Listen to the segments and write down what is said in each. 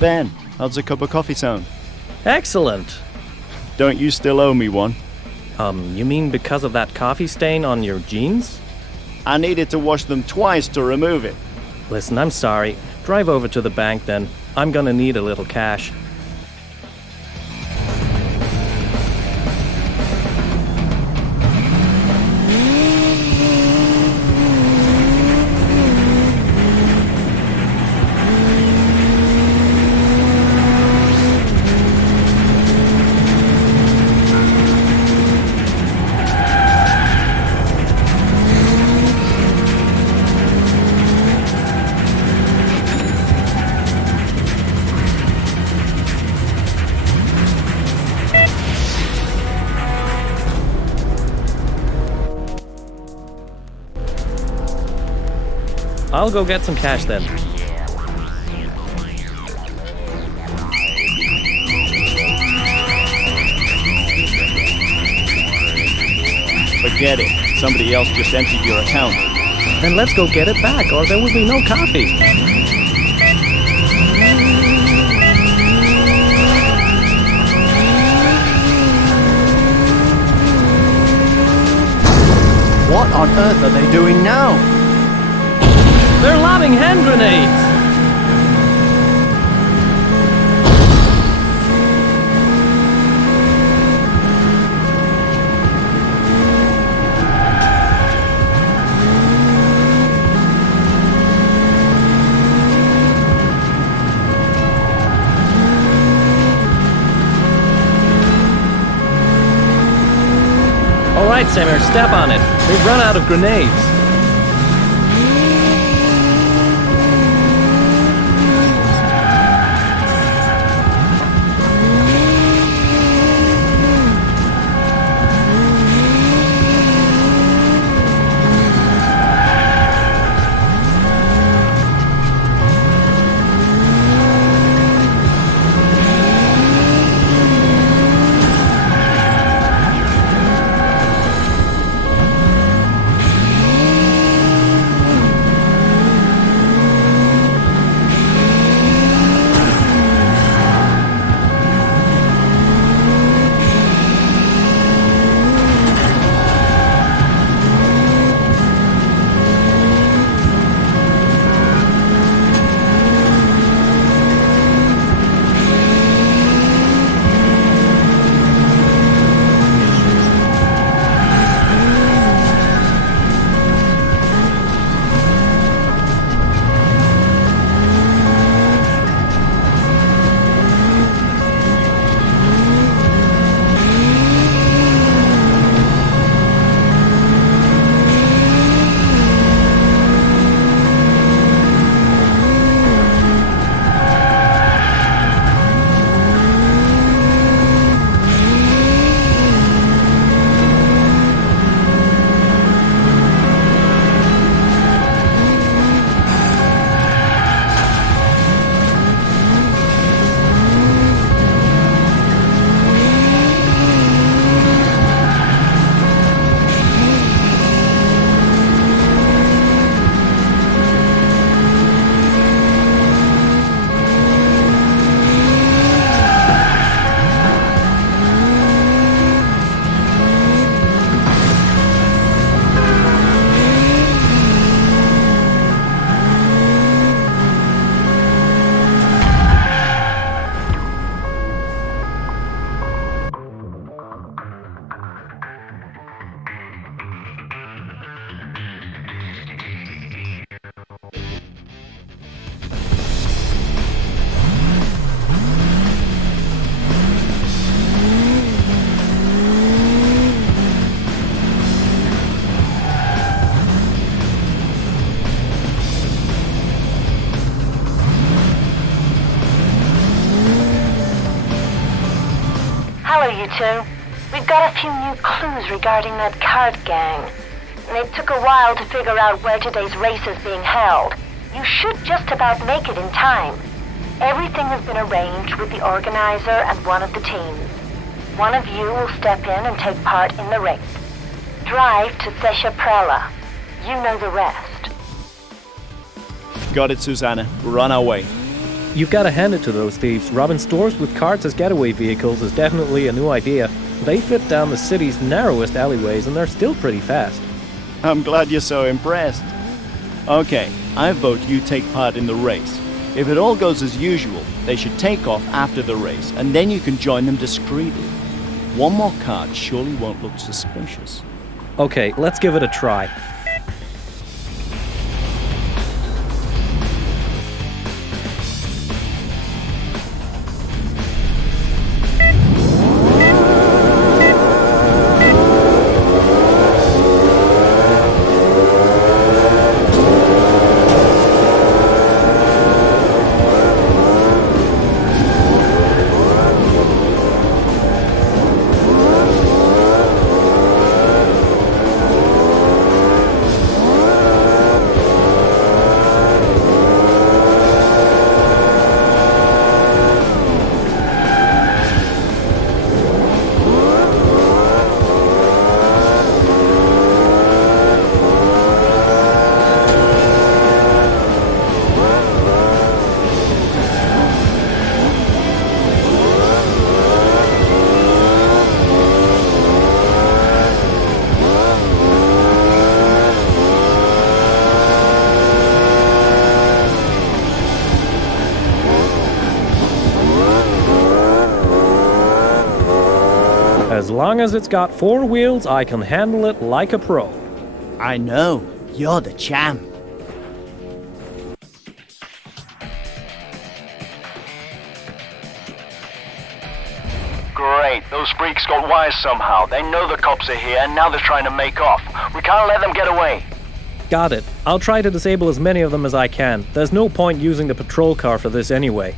Ben, how's a cup of coffee sound? Excellent. Don't you still owe me one? You mean because of that coffee stain on your jeans? I needed to wash them twice to remove it. Listen, I'm sorry. Drive over to the bank then. I'm gonna need a little cash. I'll go get some cash then. Forget it. Somebody else just emptied your account. Then let's go get it back, or there will be no coffee. What on earth are they doing now? They're lobbing hand grenades! All right, Samir, step on it. They've run out of grenades. you two. We've got a few new clues regarding that cart gang. And it took a while to figure out where today's race is being held. You should just about make it in time. Everything has been arranged with the organizer and one of the teams. One of you will step in and take part in the race. Drive to Swashbuckler. You know the rest. Got it, Susanna. We're on our way. You've got to hand it to those thieves. Robbing stores with carts as getaway vehicles is definitely a new idea. They fit down the city's narrowest alleyways and they're still pretty fast. I'm glad you're so impressed. Okay, I vote you take part in the race. If it all goes as usual, they should take off after the race, and then you can join them discreetly. One more cart surely won't look suspicious. Okay, let's give it a try. As long as it's got 4 wheels, I can handle it like a pro. I know, you're the champ. Great, those freaks got wires somehow. They know the cops are here and now they're trying to make off. We can't let them get away. Got it. I'll try to disable as many of them as I can. There's no point using the patrol car for this anyway.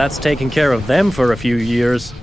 that's taken care of them for a few years.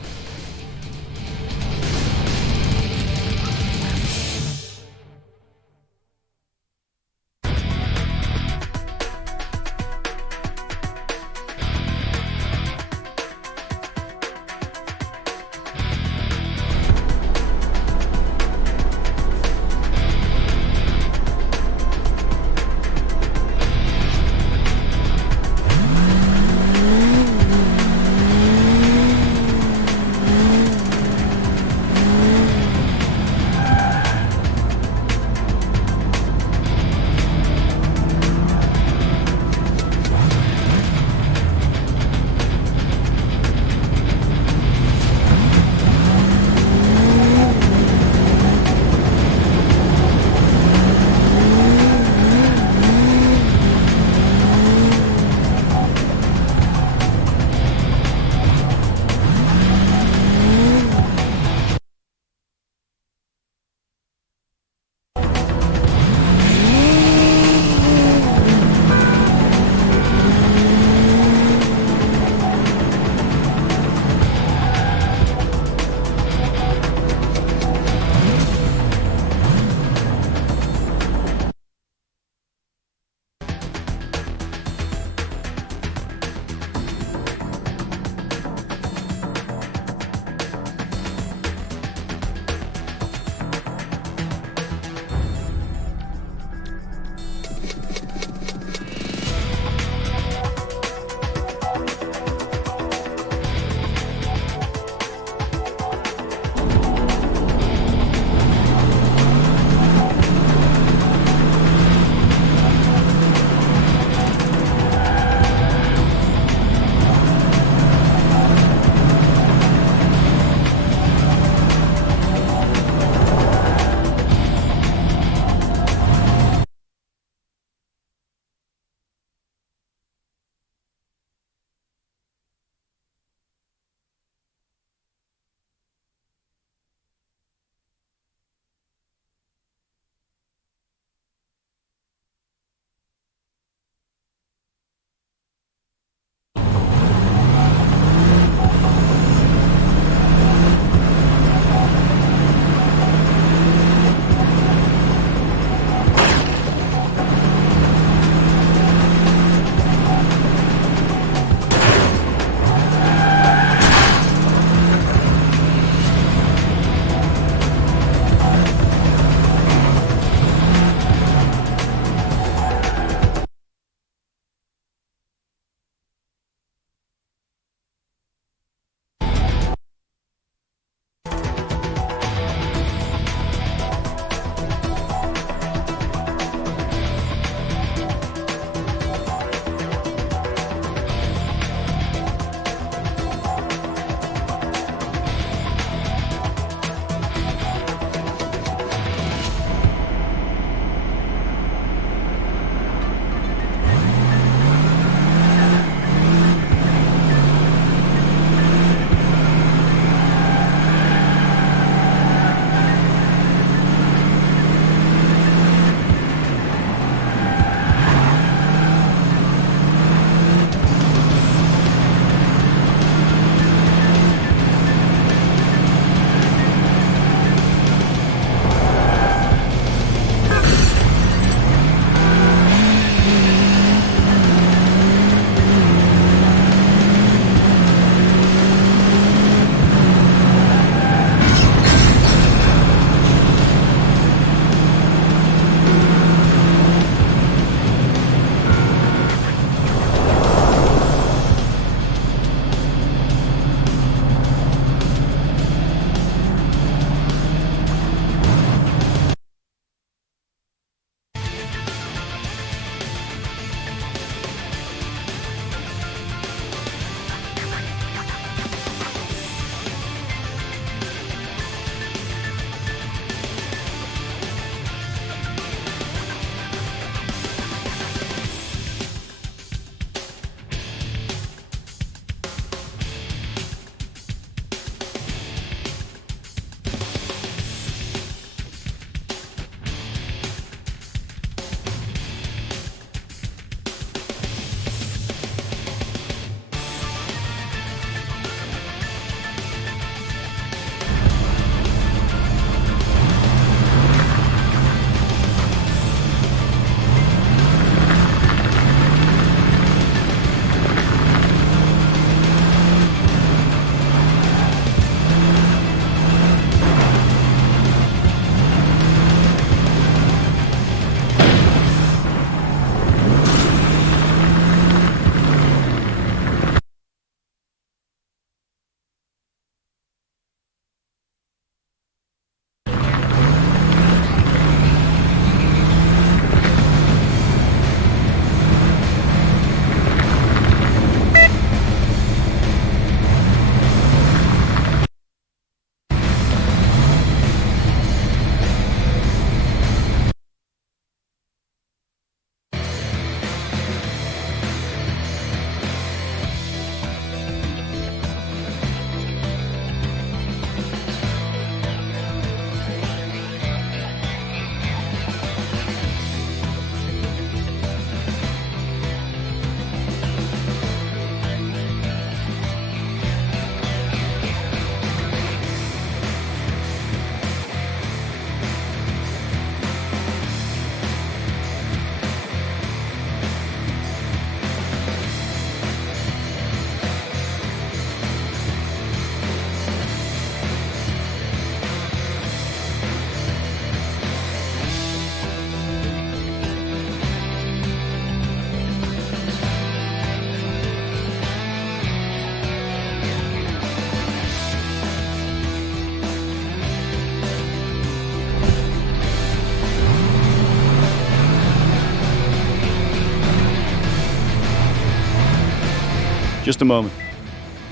Just a moment.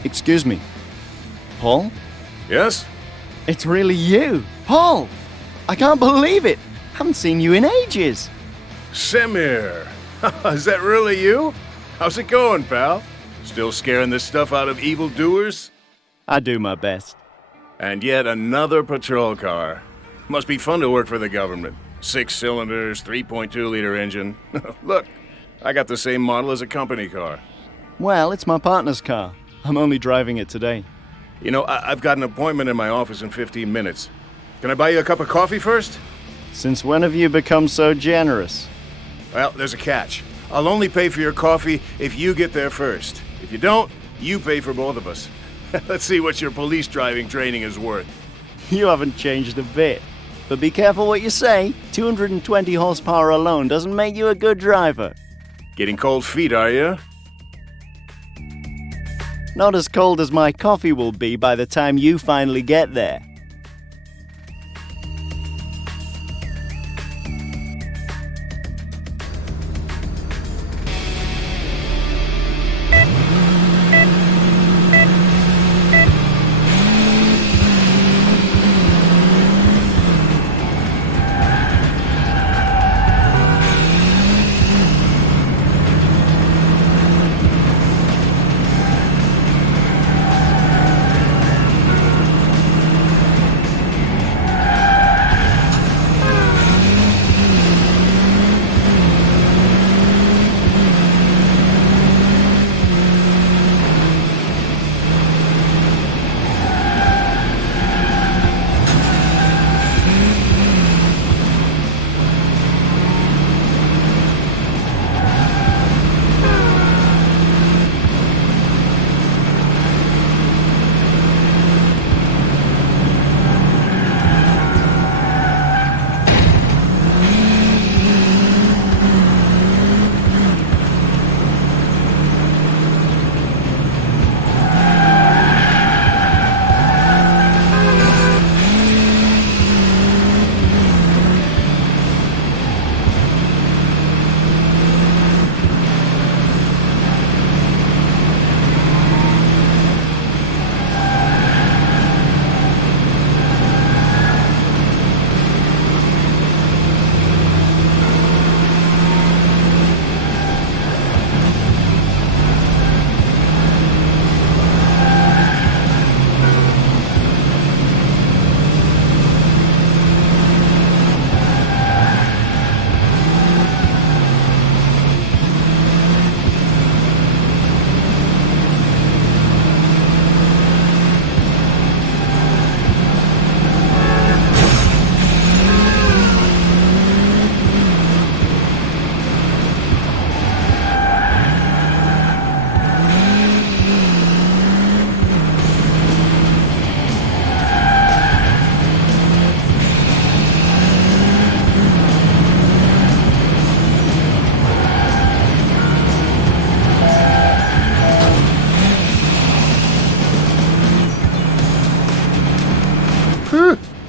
Excuse me. Paul? Yes? It's really you! Paul! I can't believe it! Haven't seen you in ages! Semir! Is that really you? How's it going, pal? Still scaring the stuff out of evildoers? I do my best. And yet another patrol car. Must be fun to work for the government. 6 cylinders, 3.2-liter engine. Look, I got the same model as a company car. Well, it's my partner's car. I'm only driving it today. You know, I've got an appointment in my office in 15 minutes. Can I buy you a cup of coffee first? Since when have you become so generous? Well, there's a catch. I'll only pay for your coffee if you get there first. If you don't, you pay for both of us. Let's see what your police driving training is worth. You haven't changed a bit. But be careful what you say. 220 horsepower alone doesn't make you a good driver. Getting cold feet, are you? Not as cold as my coffee will be by the time you finally get there.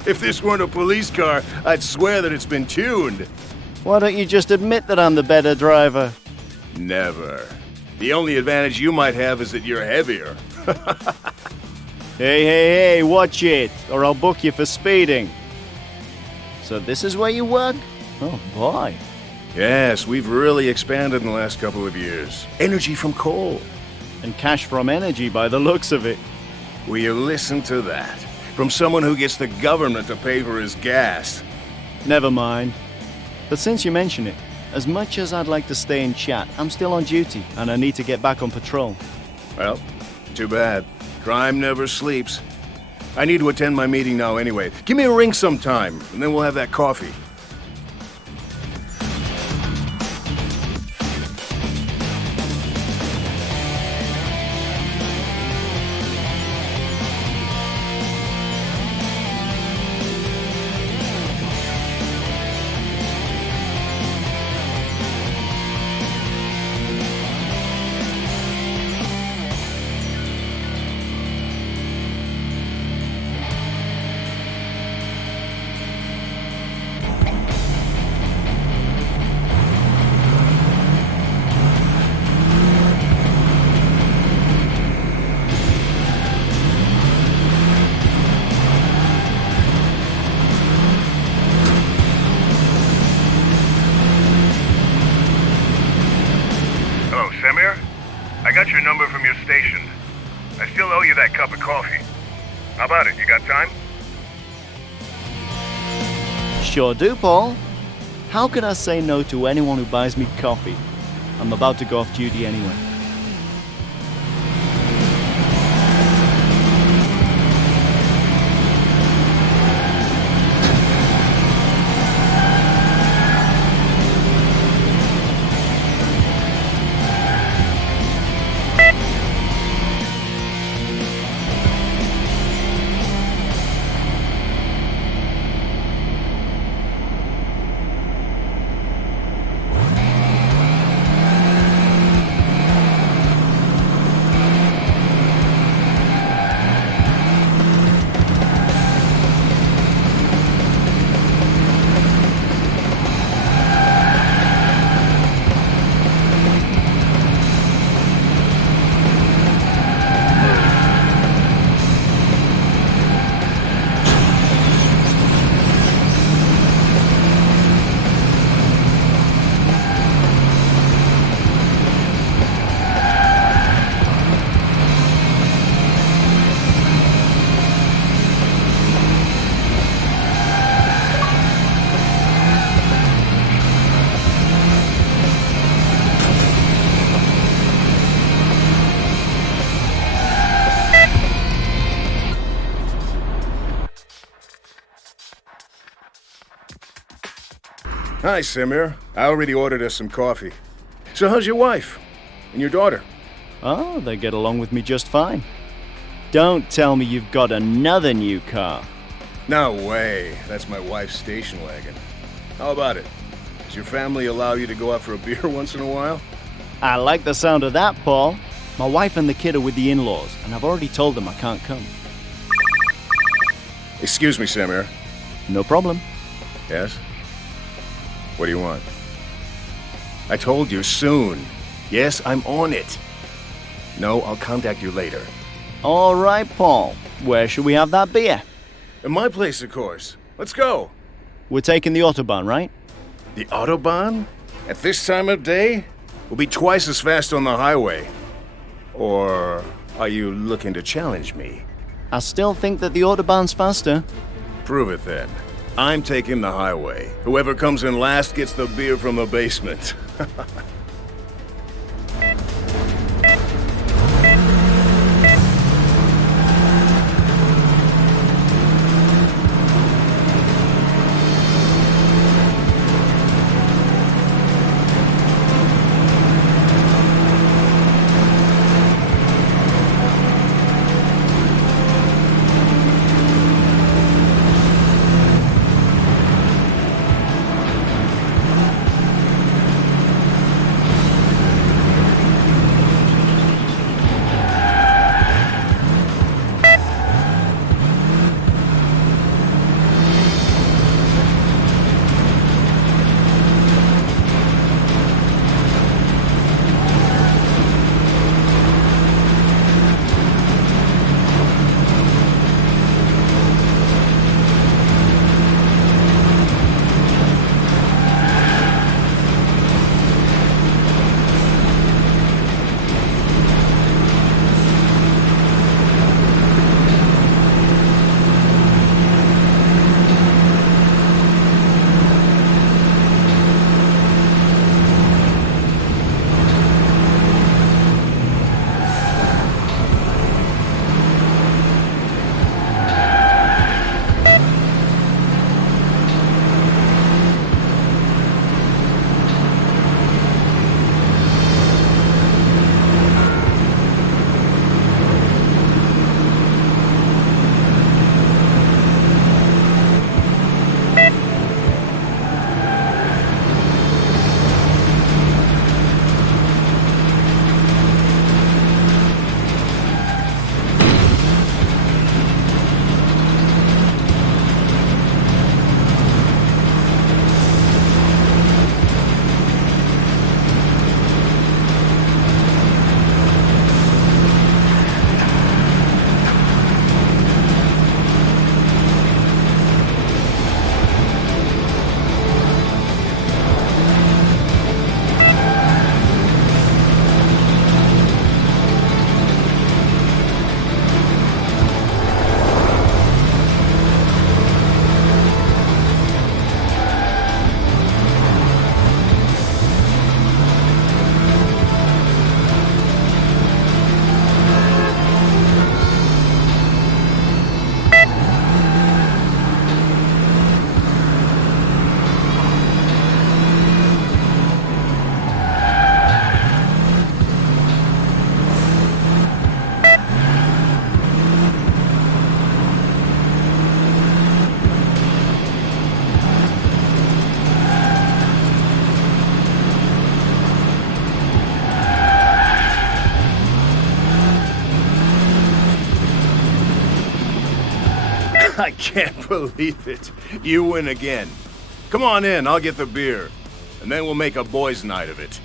If this weren't a police car, I'd swear that it's been tuned. Why don't you just admit that I'm the better driver? Never. The only advantage you might have is that you're heavier. Hey, watch it, or I'll book you for speeding. So this is where you work? Oh boy. Yes, we've really expanded in the last couple of years. Energy from coal. And cash from energy by the looks of it. Will you listen to that? From someone who gets the government to pay for his gas. Never mind. But since you mention it, as much as I'd like to stay and chat, I'm still on duty, and I need to get back on patrol. Well, too bad. Crime never sleeps. I need to attend my meeting now anyway. Give me a ring sometime, and then we'll have that coffee. I got your number from your station. I still owe you that cup of coffee. How about it? You got time? Sure do, Paul. How can I say no to anyone who buys me coffee? I'm about to go off duty anyway. Hi, Samir. I already ordered us some coffee. So how's your wife? And your daughter? Oh, they get along with me just fine. Don't tell me you've got another new car. No way. That's my wife's station wagon. How about it? Does your family allow you to go out for a beer once in a while? I like the sound of that, Paul. My wife and the kid are with the in-laws, and I've already told them I can't come. Excuse me, Samir. No problem. Yes? What do you want? I told you soon. Yes, I'm on it. No, I'll contact you later. All right, Paul. Where should we have that beer? At my place, of course. Let's go. We're taking the Autobahn, right? The Autobahn? At this time of day? We'll be twice as fast on the highway. Or are you looking to challenge me? I still think that the Autobahn's faster. Prove it then. I'm taking the highway. Whoever comes in last gets the beer from the basement. I can't believe it. You win again. Come on in, I'll get the beer. And then we'll make a boys' night of it.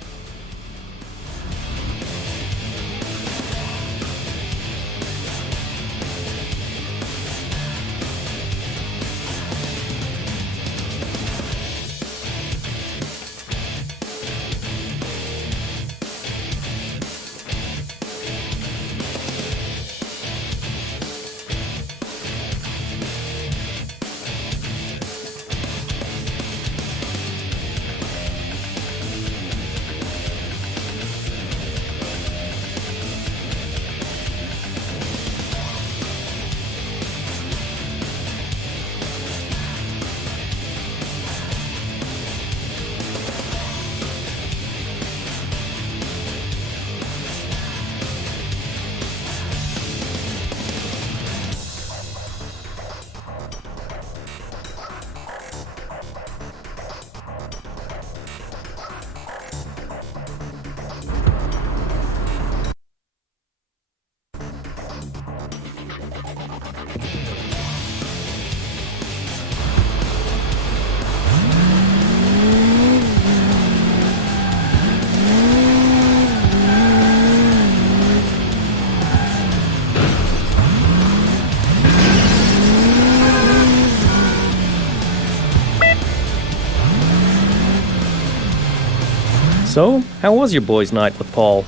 So, how was your boys' night with Paul?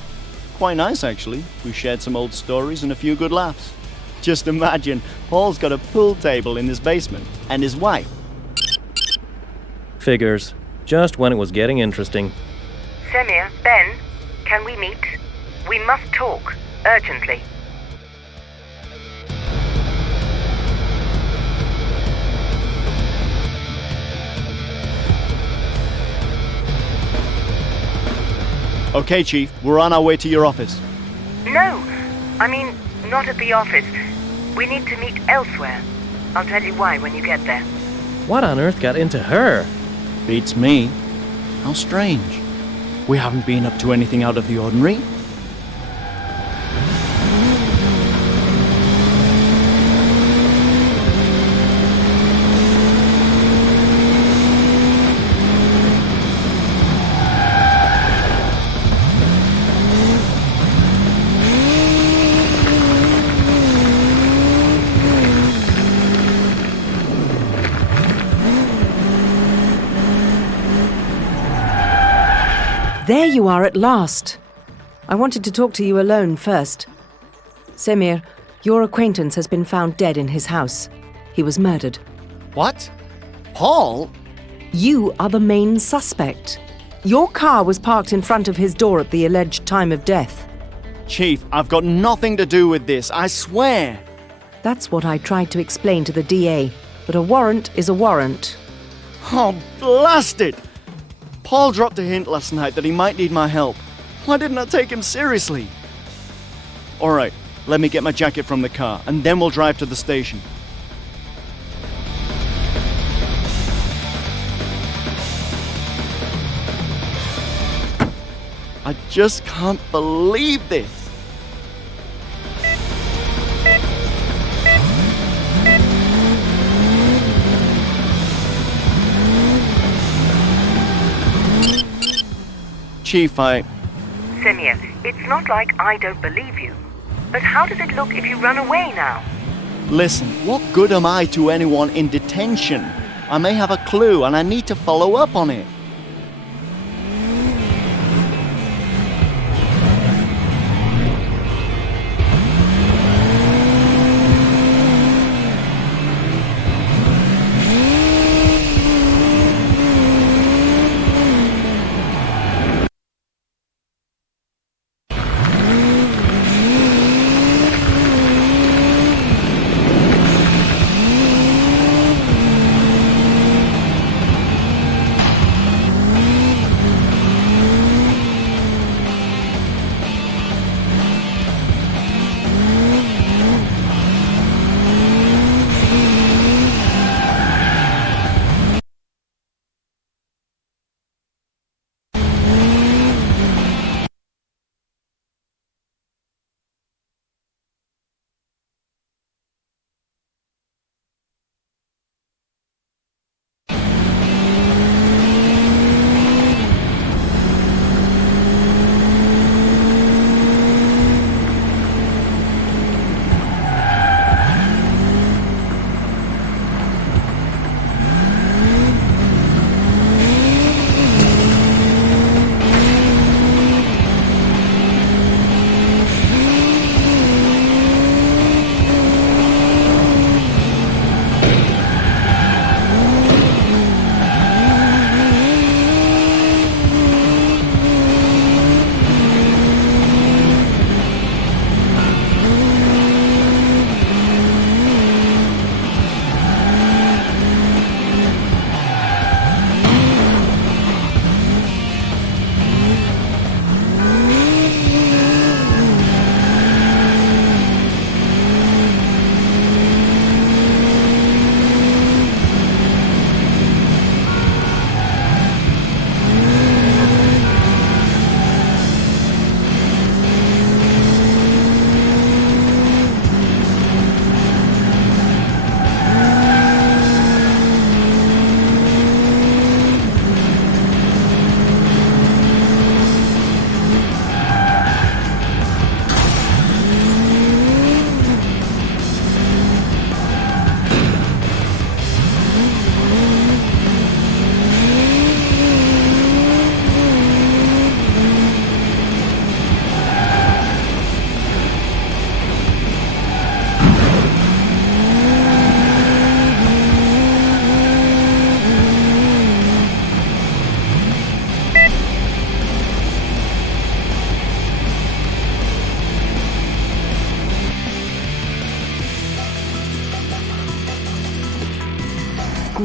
Quite nice, actually. We shared some old stories and a few good laughs. Just imagine, Paul's got a pool table in his basement, and his wife. Figures. Just when it was getting interesting. Semir, Ben, can we meet? We must talk, urgently. Okay, Chief, we're on our way to your office. No, I mean, not at the office. We need to meet elsewhere. I'll tell you why when you get there. What on earth got into her? Beats me. How strange. We haven't been up to anything out of the ordinary. There you are at last. I wanted to talk to you alone first. Semir, your acquaintance has been found dead in his house. He was murdered. What? Paul? You are the main suspect. Your car was parked in front of his door at the alleged time of death. Chief, I've got nothing to do with this, I swear. That's what I tried to explain to the DA, but a warrant is a warrant. Oh, blast it! Paul dropped a hint last night that he might need my help. Why didn't I take him seriously? Alright, let me get my jacket from the car, and then we'll drive to the station. I just can't believe this. Chief, Semir, it's not like I don't believe you. But how does it look if you run away now? Listen, what good am I to anyone in detention? I may have a clue and I need to follow up on it.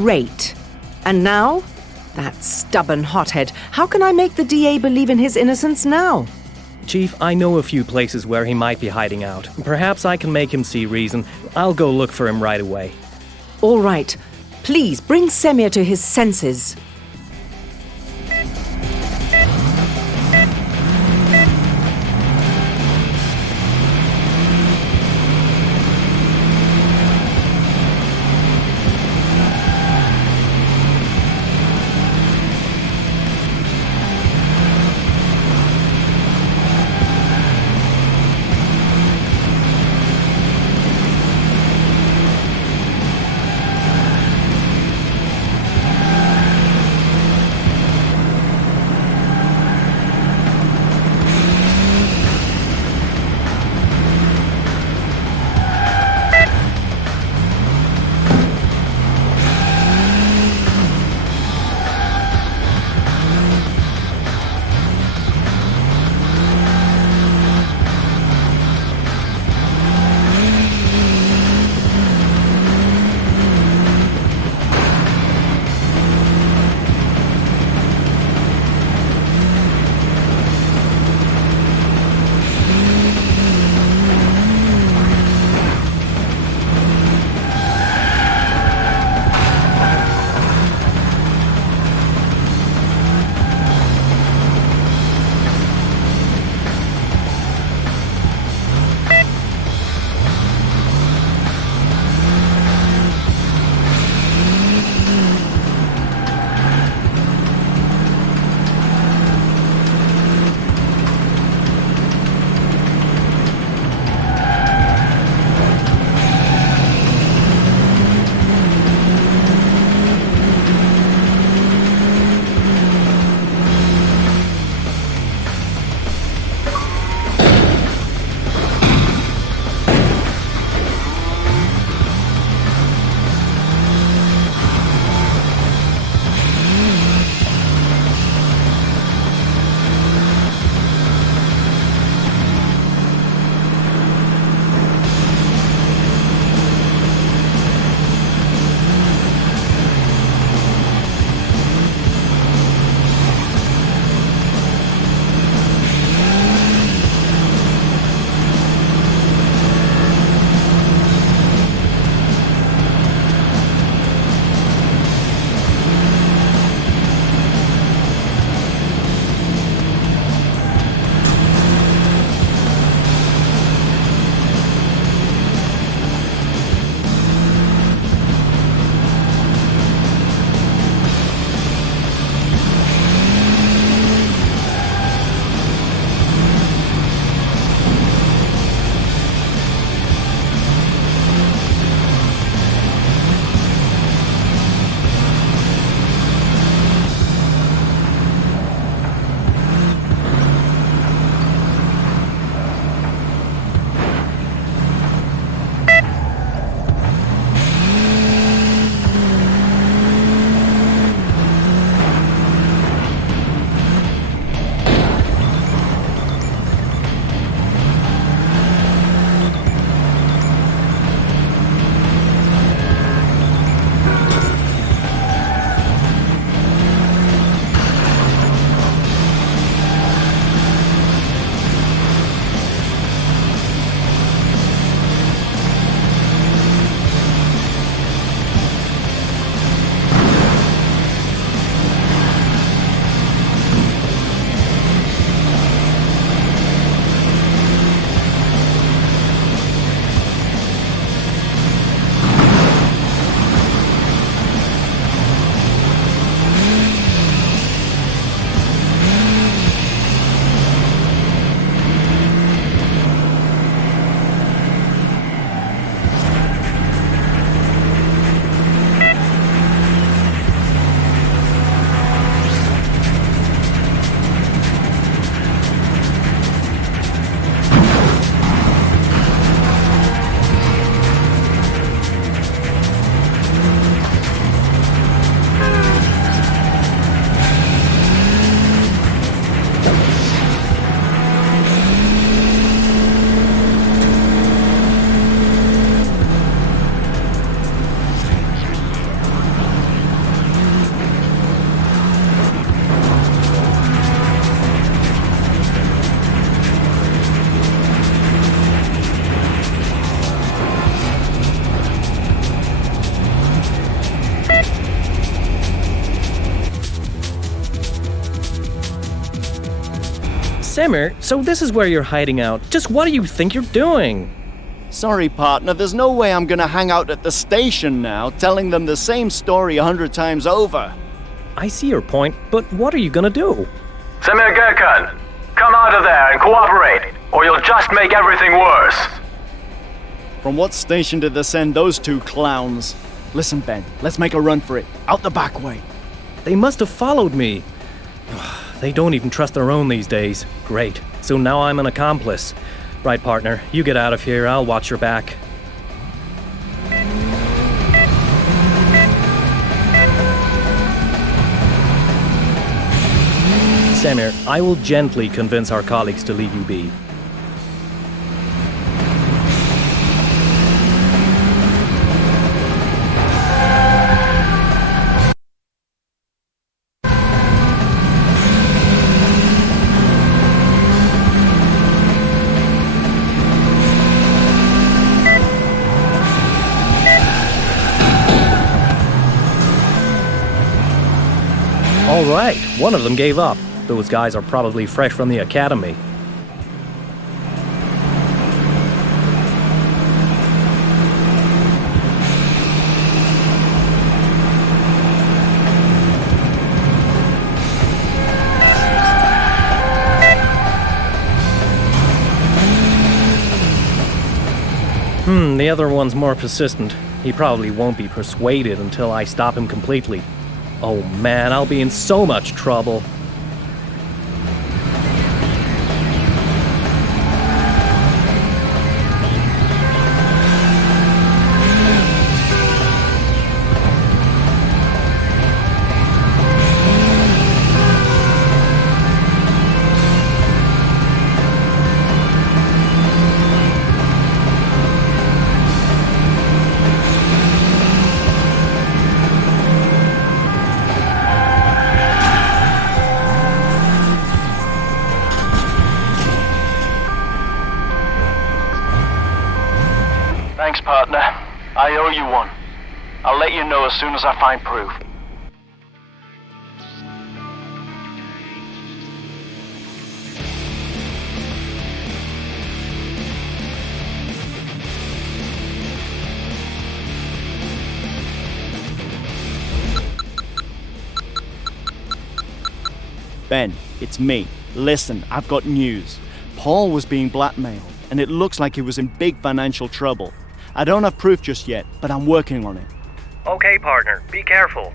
Great. And now? That stubborn hothead. How can I make the DA believe in his innocence now? Chief, I know a few places where he might be hiding out. Perhaps I can make him see reason. I'll go look for him right away. All right. Please bring Semir to his senses. Samir, so this is where you're hiding out. Just what do you think you're doing? Sorry, partner, there's no way I'm gonna hang out at the station now, telling them the same story 100 times over. I see your point, but what are you gonna do? Samir Gurkhan, come out of there and cooperate, or you'll just make everything worse. From what station did they send those two clowns? Listen, Ben, let's make a run for it. Out the back way. They must have followed me. They don't even trust their own these days. Great. So now I'm an accomplice. Right, partner, you get out of here. I'll watch your back. Samir, I will gently convince our colleagues to leave you be. All right, one of them gave up. Those guys are probably fresh from the academy. The other one's more persistent. He probably won't be persuaded until I stop him completely. Oh man, I'll be in so much trouble. Thanks, partner. I owe you one. I'll let you know as soon as I find proof. Ben, it's me. Listen, I've got news. Paul was being blackmailed, and it looks like he was in big financial trouble. I don't have proof just yet, but I'm working on it. Okay, partner, be careful.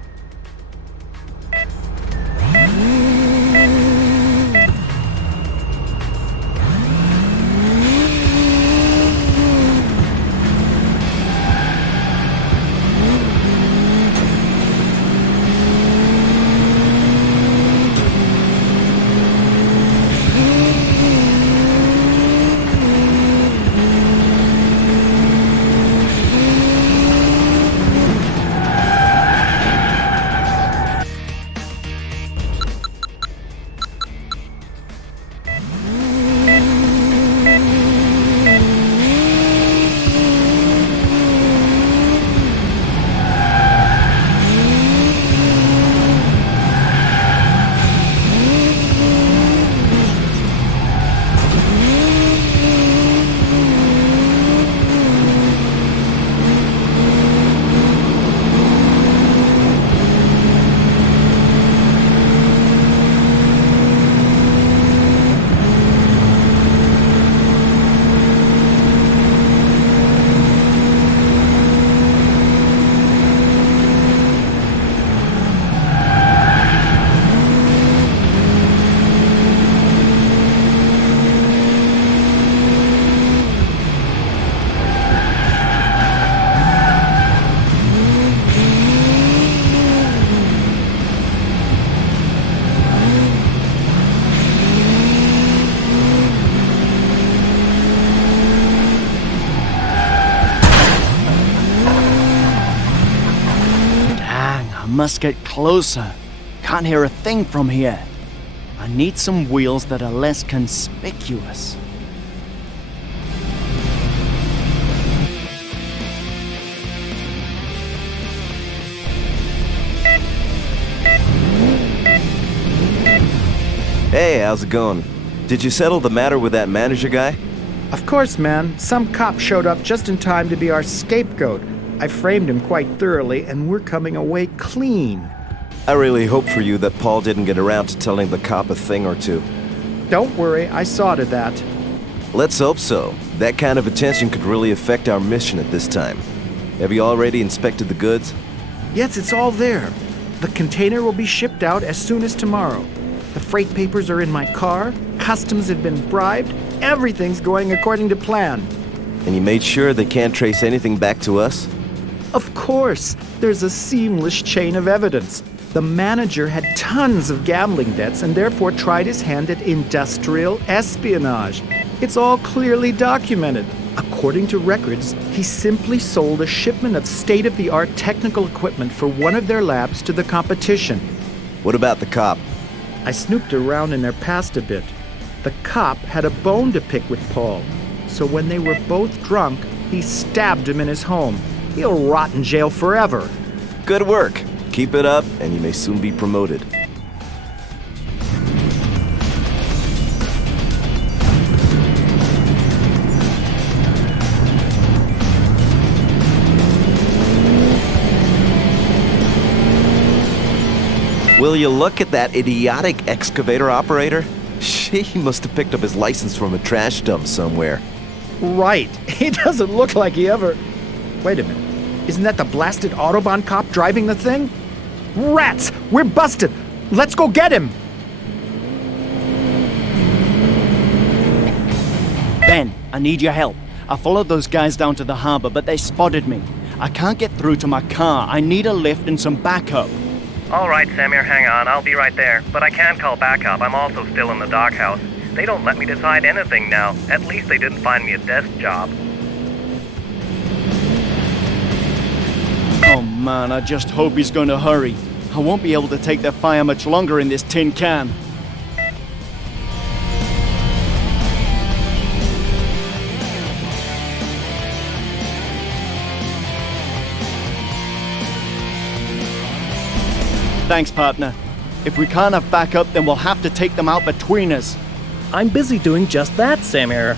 Must get closer. Can't hear a thing from here. I need some wheels that are less conspicuous. Hey, how's it going? Did you settle the matter with that manager guy? Of course, man. Some cop showed up just in time to be our scapegoat. I framed him quite thoroughly, and we're coming away clean. I really hope for you that Paul didn't get around to telling the cop a thing or two. Don't worry, I saw to that. Let's hope so. That kind of attention could really affect our mission at this time. Have you already inspected the goods? Yes, it's all there. The container will be shipped out as soon as tomorrow. The freight papers are in my car, customs have been bribed, everything's going according to plan. And you made sure they can't trace anything back to us? Of course, there's a seamless chain of evidence. The manager had tons of gambling debts and therefore tried his hand at industrial espionage. It's all clearly documented. According to records, he simply sold a shipment of state-of-the-art technical equipment for one of their labs to the competition. What about the cop? I snooped around in their past a bit. The cop had a bone to pick with Paul, so when they were both drunk, he stabbed him in his home. He'll rot in jail forever. Good work. Keep it up, and you may soon be promoted. Will you look at that idiotic excavator operator? She must have picked up his license from a trash dump somewhere. Right. He doesn't look like he ever... Wait a minute. Isn't that the blasted Autobahn cop driving the thing? Rats! We're busted! Let's go get him! Ben, I need your help. I followed those guys down to the harbor, but they spotted me. I can't get through to my car. I need a lift and some backup. All right, Samir, hang on. I'll be right there. But I can call backup. I'm also still in the doghouse. They don't let me decide anything now. At least they didn't find me a desk job. Oh man, I just hope he's going to hurry. I won't be able to take their fire much longer in this tin can. Thanks, partner. If we can't have backup, then we'll have to take them out between us. I'm busy doing just that, Samir.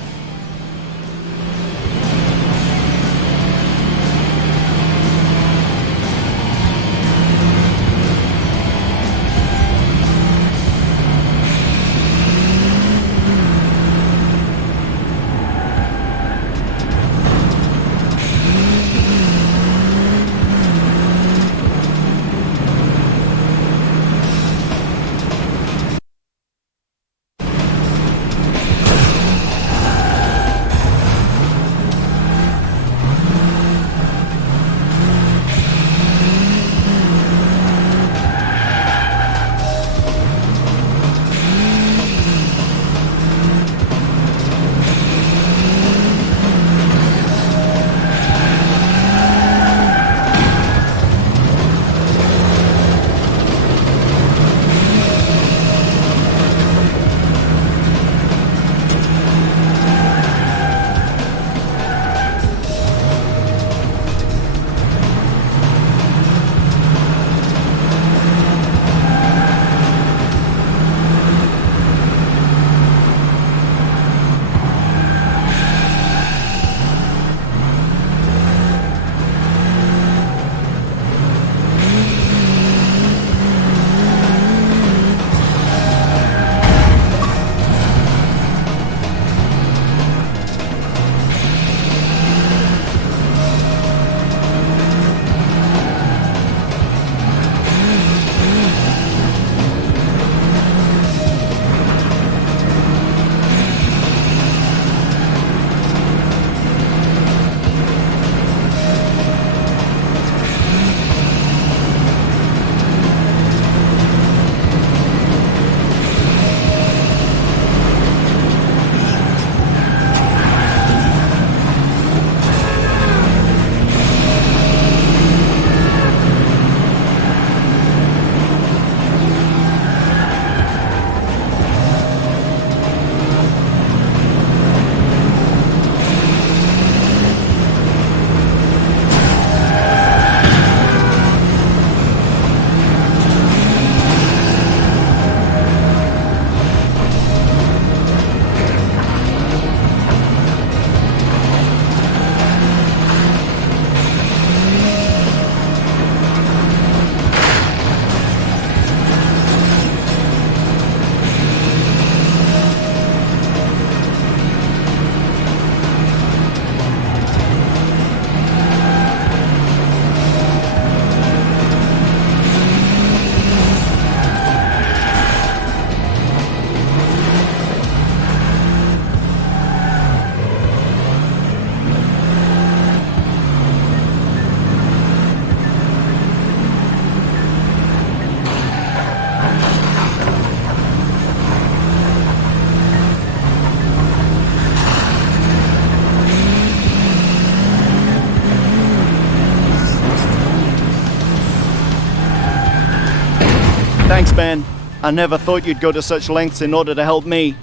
Ben. I never thought you'd go to such lengths in order to help me.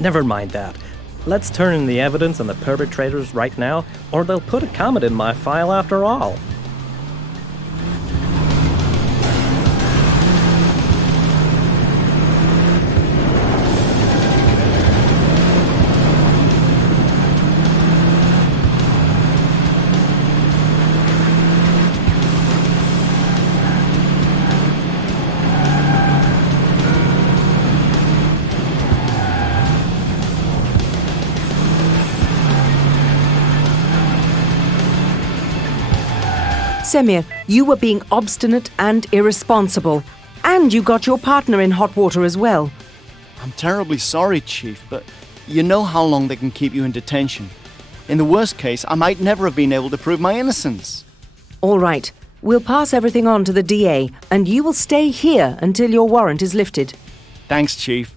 Never mind that. Let's turn in the evidence on the perpetrators right now, or they'll put a comment in my file after all. Semir, you were being obstinate and irresponsible. And you got your partner in hot water as well. I'm terribly sorry, Chief, but you know how long they can keep you in detention. In the worst case, I might never have been able to prove my innocence. All right. We'll pass everything on to the DA, and you will stay here until your warrant is lifted. Thanks, Chief.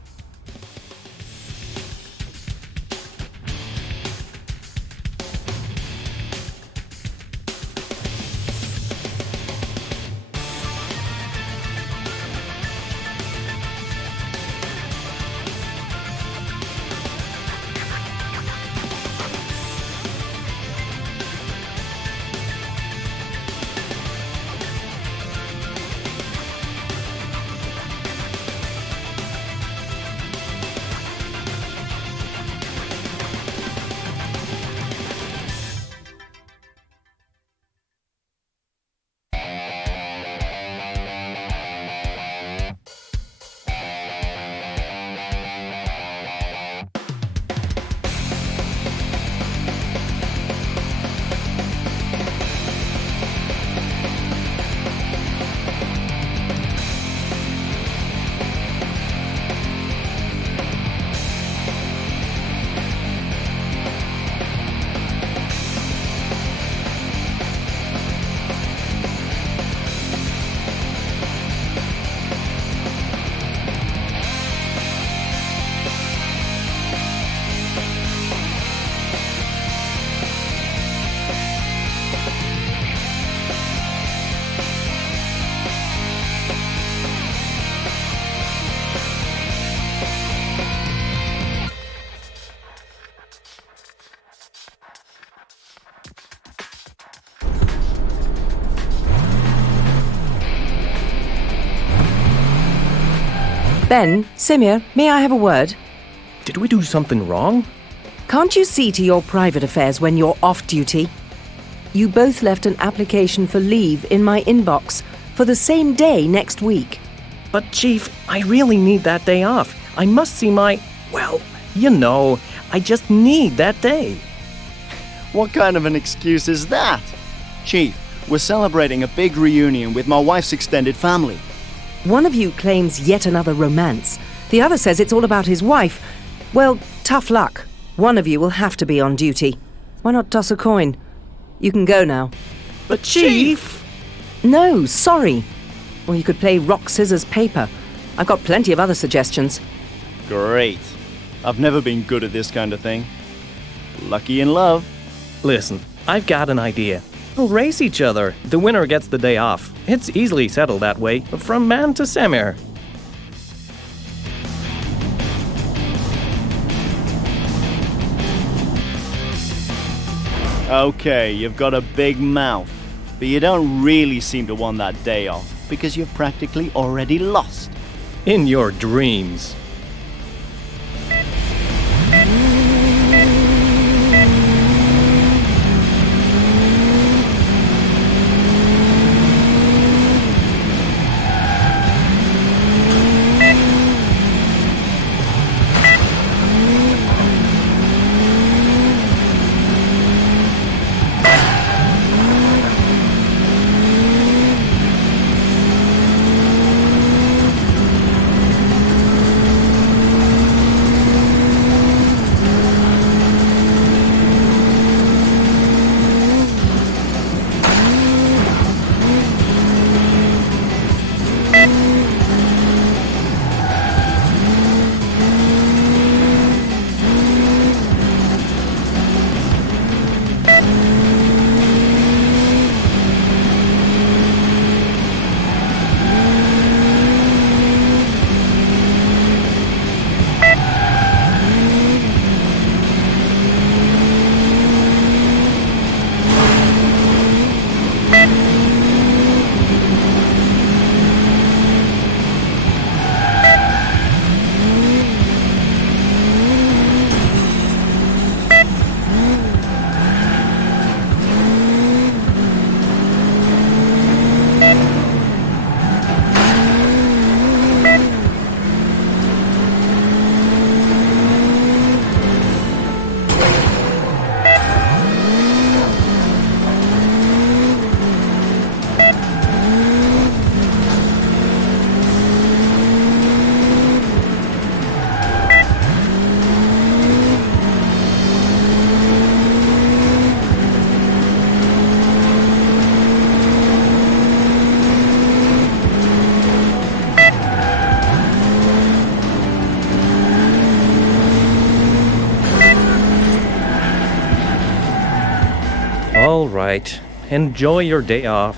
Ben, Semir, may I have a word? Did we do something wrong? Can't you see to your private affairs when you're off duty? You both left an application for leave in my inbox for the same day next week. But Chief, I really need that day off. I must see my... well, you know, I just need that day. What kind of an excuse is that? Chief, we're celebrating a big reunion with my wife's extended family. One of you claims yet another romance. The other says it's all about his wife. Well, tough luck. One of you will have to be on duty. Why not toss a coin? You can go now. But Chief! No, sorry. Or you could play rock, scissors, paper. I've got plenty of other suggestions. Great. I've never been good at this kind of thing. Lucky in love. Listen, I've got an idea. We'll race each other. The winner gets the day off. It's easily settled that way, from man to Semir. Okay, you've got a big mouth, but you don't really seem to want that day off, because you've practically already lost. In your dreams. All right. Enjoy your day off.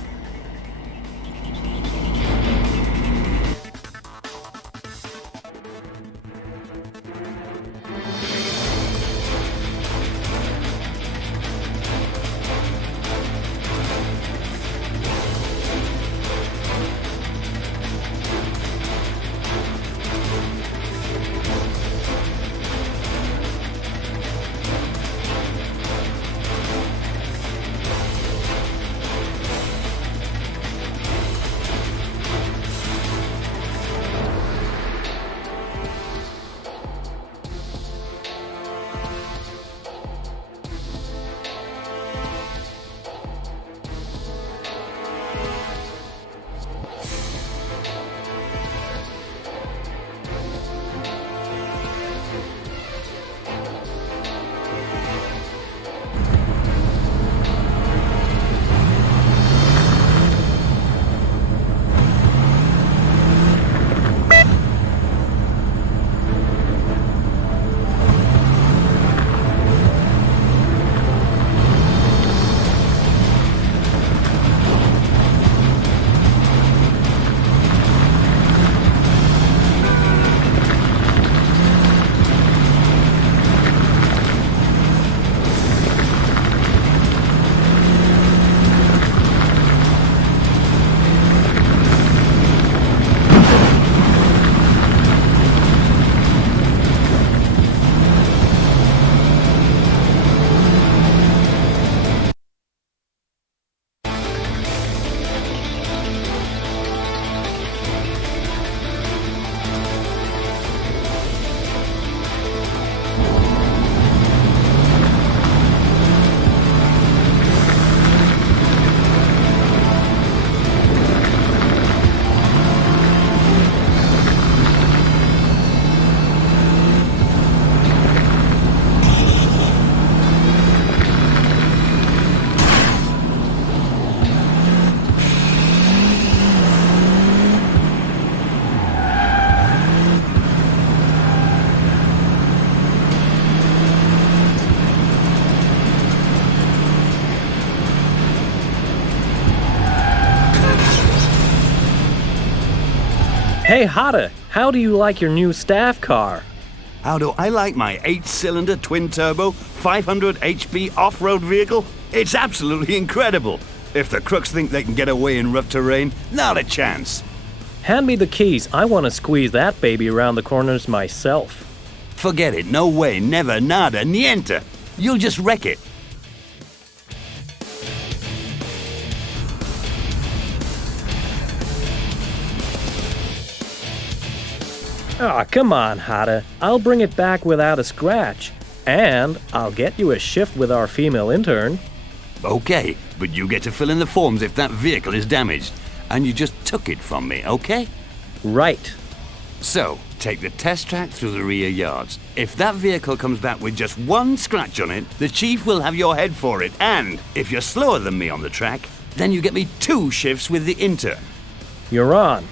Hey, Hada, how do you like your new staff car? How do I like my 8-cylinder twin-turbo, 500 HP off-road vehicle? It's absolutely incredible. If the crooks think they can get away in rough terrain, not a chance. Hand me the keys. I want to squeeze that baby around the corners myself. Forget it. No way. Never. Nada. Niente. You'll just wreck it. Aw, come on, Hada. I'll bring it back without a scratch. And I'll get you a shift with our female intern. Okay, but you get to fill in the forms if that vehicle is damaged. And you just took it from me, okay? Right. So, take the test track through the rear yards. If that vehicle comes back with just one scratch on it, the chief will have your head for it. And if you're slower than me on the track, then you get me 2 shifts with the intern. You're on.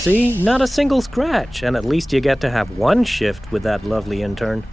See? Not a single scratch, and at least you get to have one shift with that lovely intern.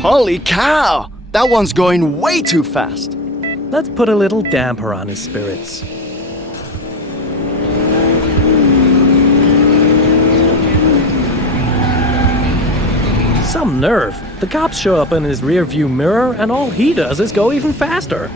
Holy cow! That one's going way too fast. Let's put a little damper on his spirits. Some nerve. The cops show up in his rearview mirror, and all he does is go even faster.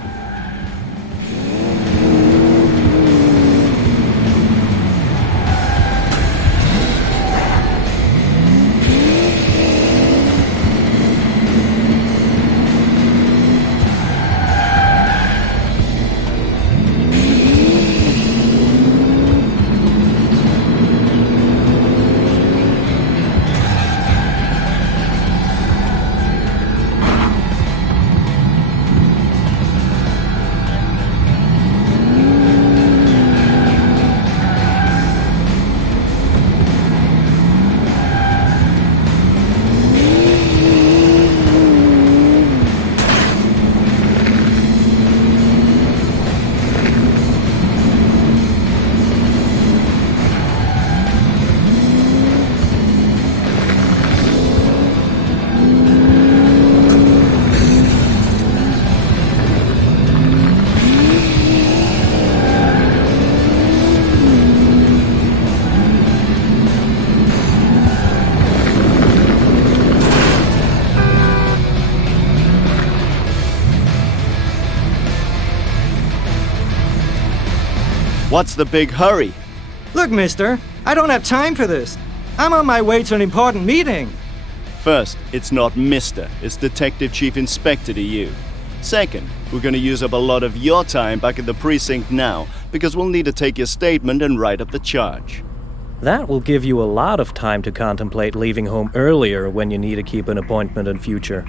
What's the big hurry? Look, mister, I don't have time for this. I'm on my way to an important meeting. First, it's not Mr., it's Detective Chief Inspector to you. Second, we're gonna use up a lot of your time back at the precinct now, because we'll need to take your statement and write up the charge. That will give you a lot of time to contemplate leaving home earlier when you need to keep an appointment in future.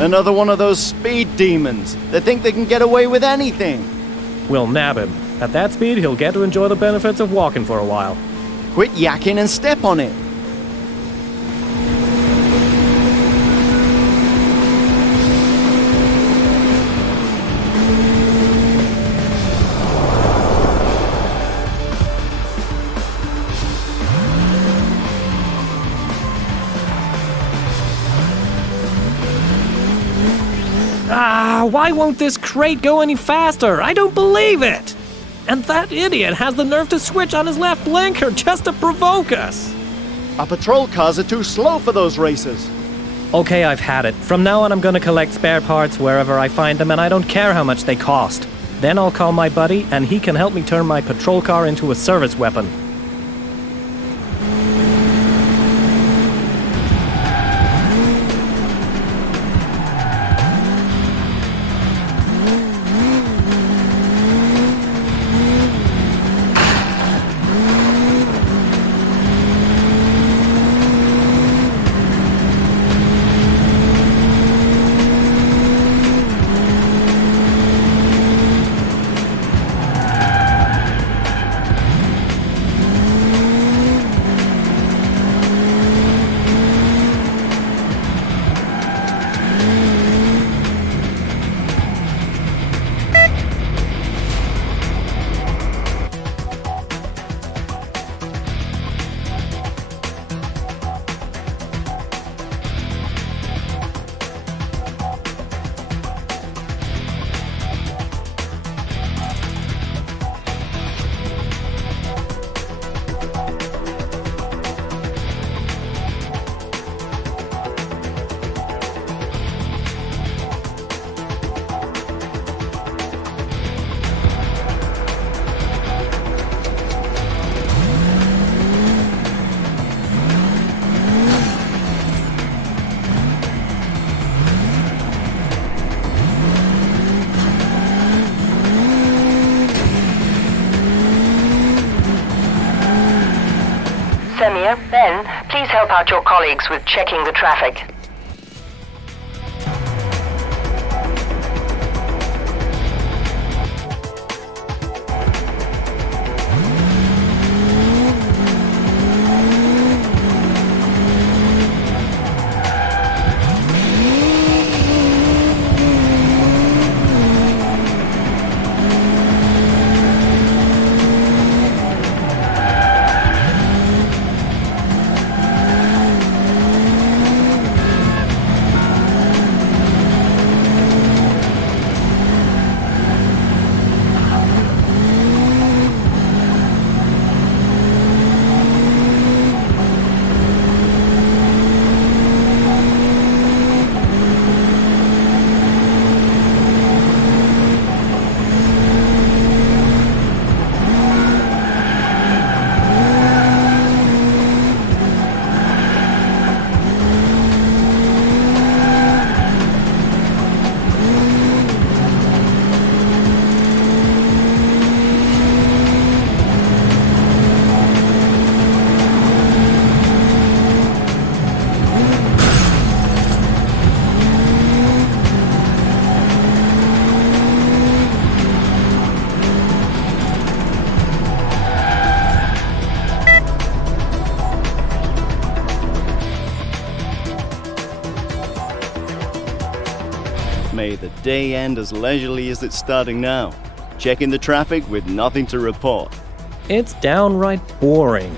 Another one of those speed demons. They think they can get away with anything. We'll nab him. At that speed, he'll get to enjoy the benefits of walking for a while. Quit yakking and step on it. Why won't this crate go any faster? I don't believe it! And that idiot has the nerve to switch on his left blinker just to provoke us! Our patrol cars are too slow for those races. Okay, I've had it. From now on, I'm gonna collect spare parts wherever I find them, and I don't care how much they cost. Then I'll call my buddy, and he can help me turn my patrol car into a service weapon. Semir. Ben, please help out your colleagues with checking the traffic. May the day end as leisurely as it's starting now. Checking the traffic with nothing to report. It's downright boring.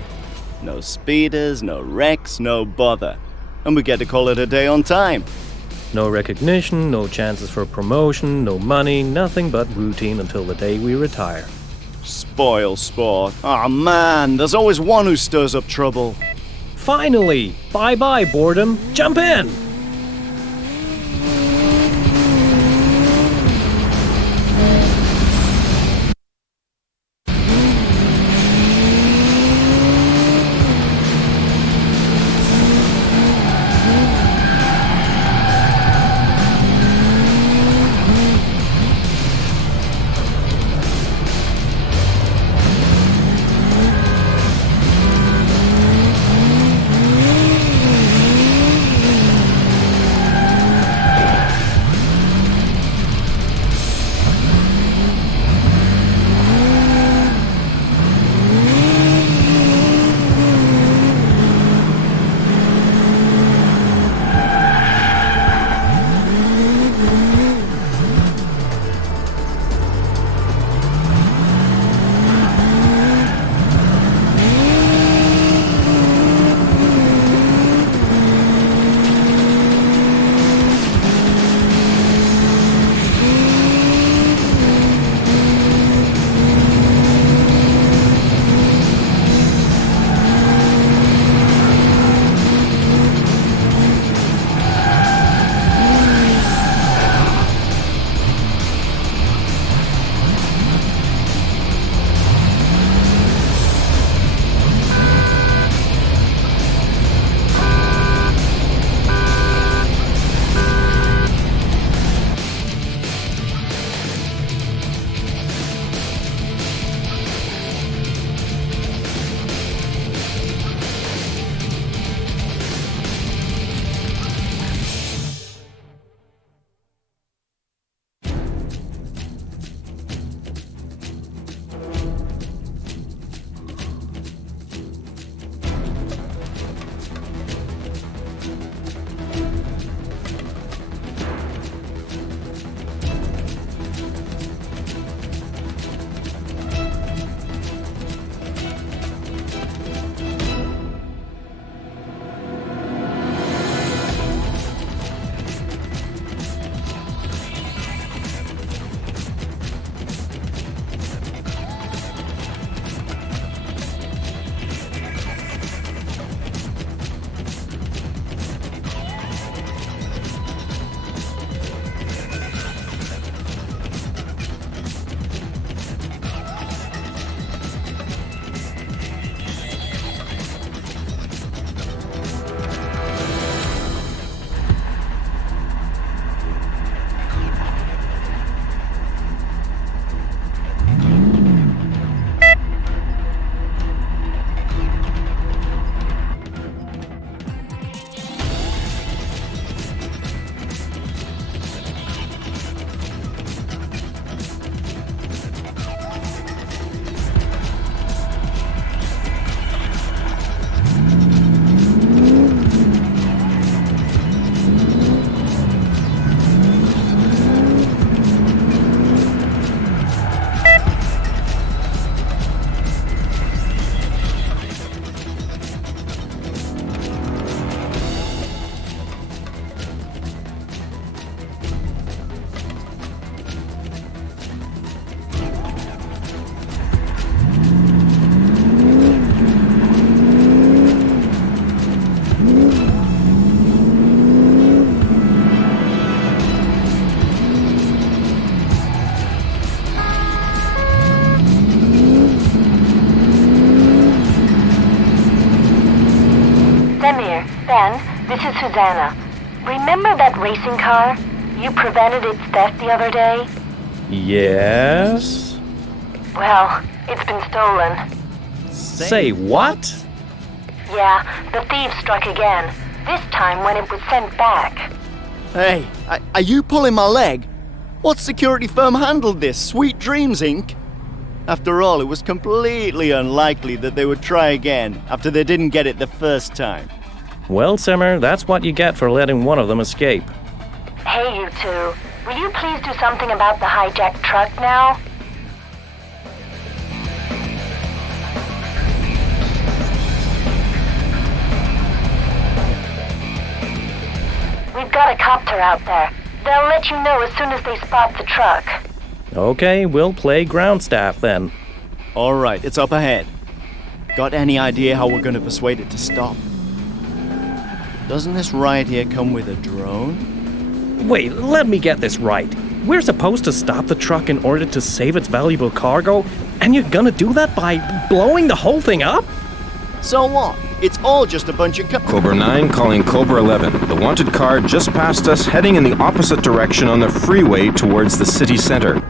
No speeders, no wrecks, no bother. And we get to call it a day on time. No recognition, no chances for promotion, no money, nothing but routine until the day we retire. Spoil sport. Aw, man, there's always one who stirs up trouble. Finally! Bye-bye, boredom. Jump in! Ben, this is Susanna. Remember that racing car? You prevented its theft the other day? Yes? Well, it's been stolen. Say what? Yeah, the thieves struck again. This time when it was sent back. Hey, are you pulling my leg? What security firm handled this? Sweet Dreams, Inc.? After all, it was completely unlikely that they would try again after they didn't get it the first time. Well, Simmer, that's what you get for letting one of them escape. Hey, you two. Will you please do something about the hijacked truck now? We've got a copter out there. They'll let you know as soon as they spot the truck. Okay, we'll play ground staff then. All right, it's up ahead. Got any idea how we're going to persuade it to stop? Doesn't this ride here come with a drone? Wait, let me get this right. We're supposed to stop the truck in order to save its valuable cargo, and you're gonna do that by blowing the whole thing up? So what? It's all just a bunch of Cobra 9 calling Cobra 11. The wanted car just passed us, heading in the opposite direction on the freeway towards the city center.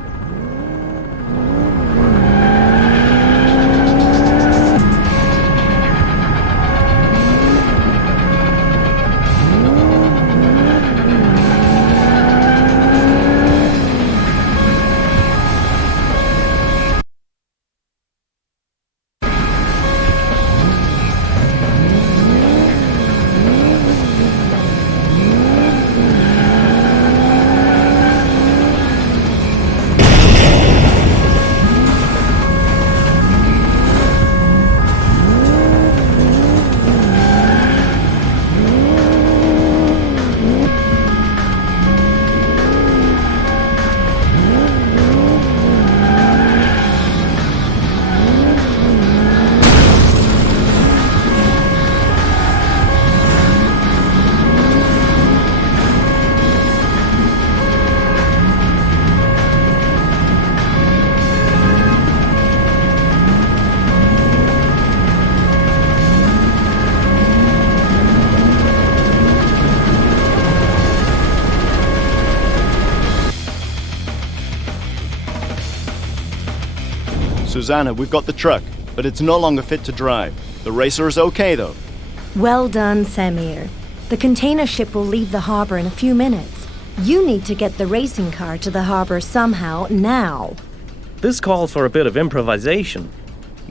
Susanna, we've got the truck, but it's no longer fit to drive. The racer is okay, though. Well done, Samir. The container ship will leave the harbor in a few minutes. You need to get the racing car to the harbor somehow, now. This calls for a bit of improvisation.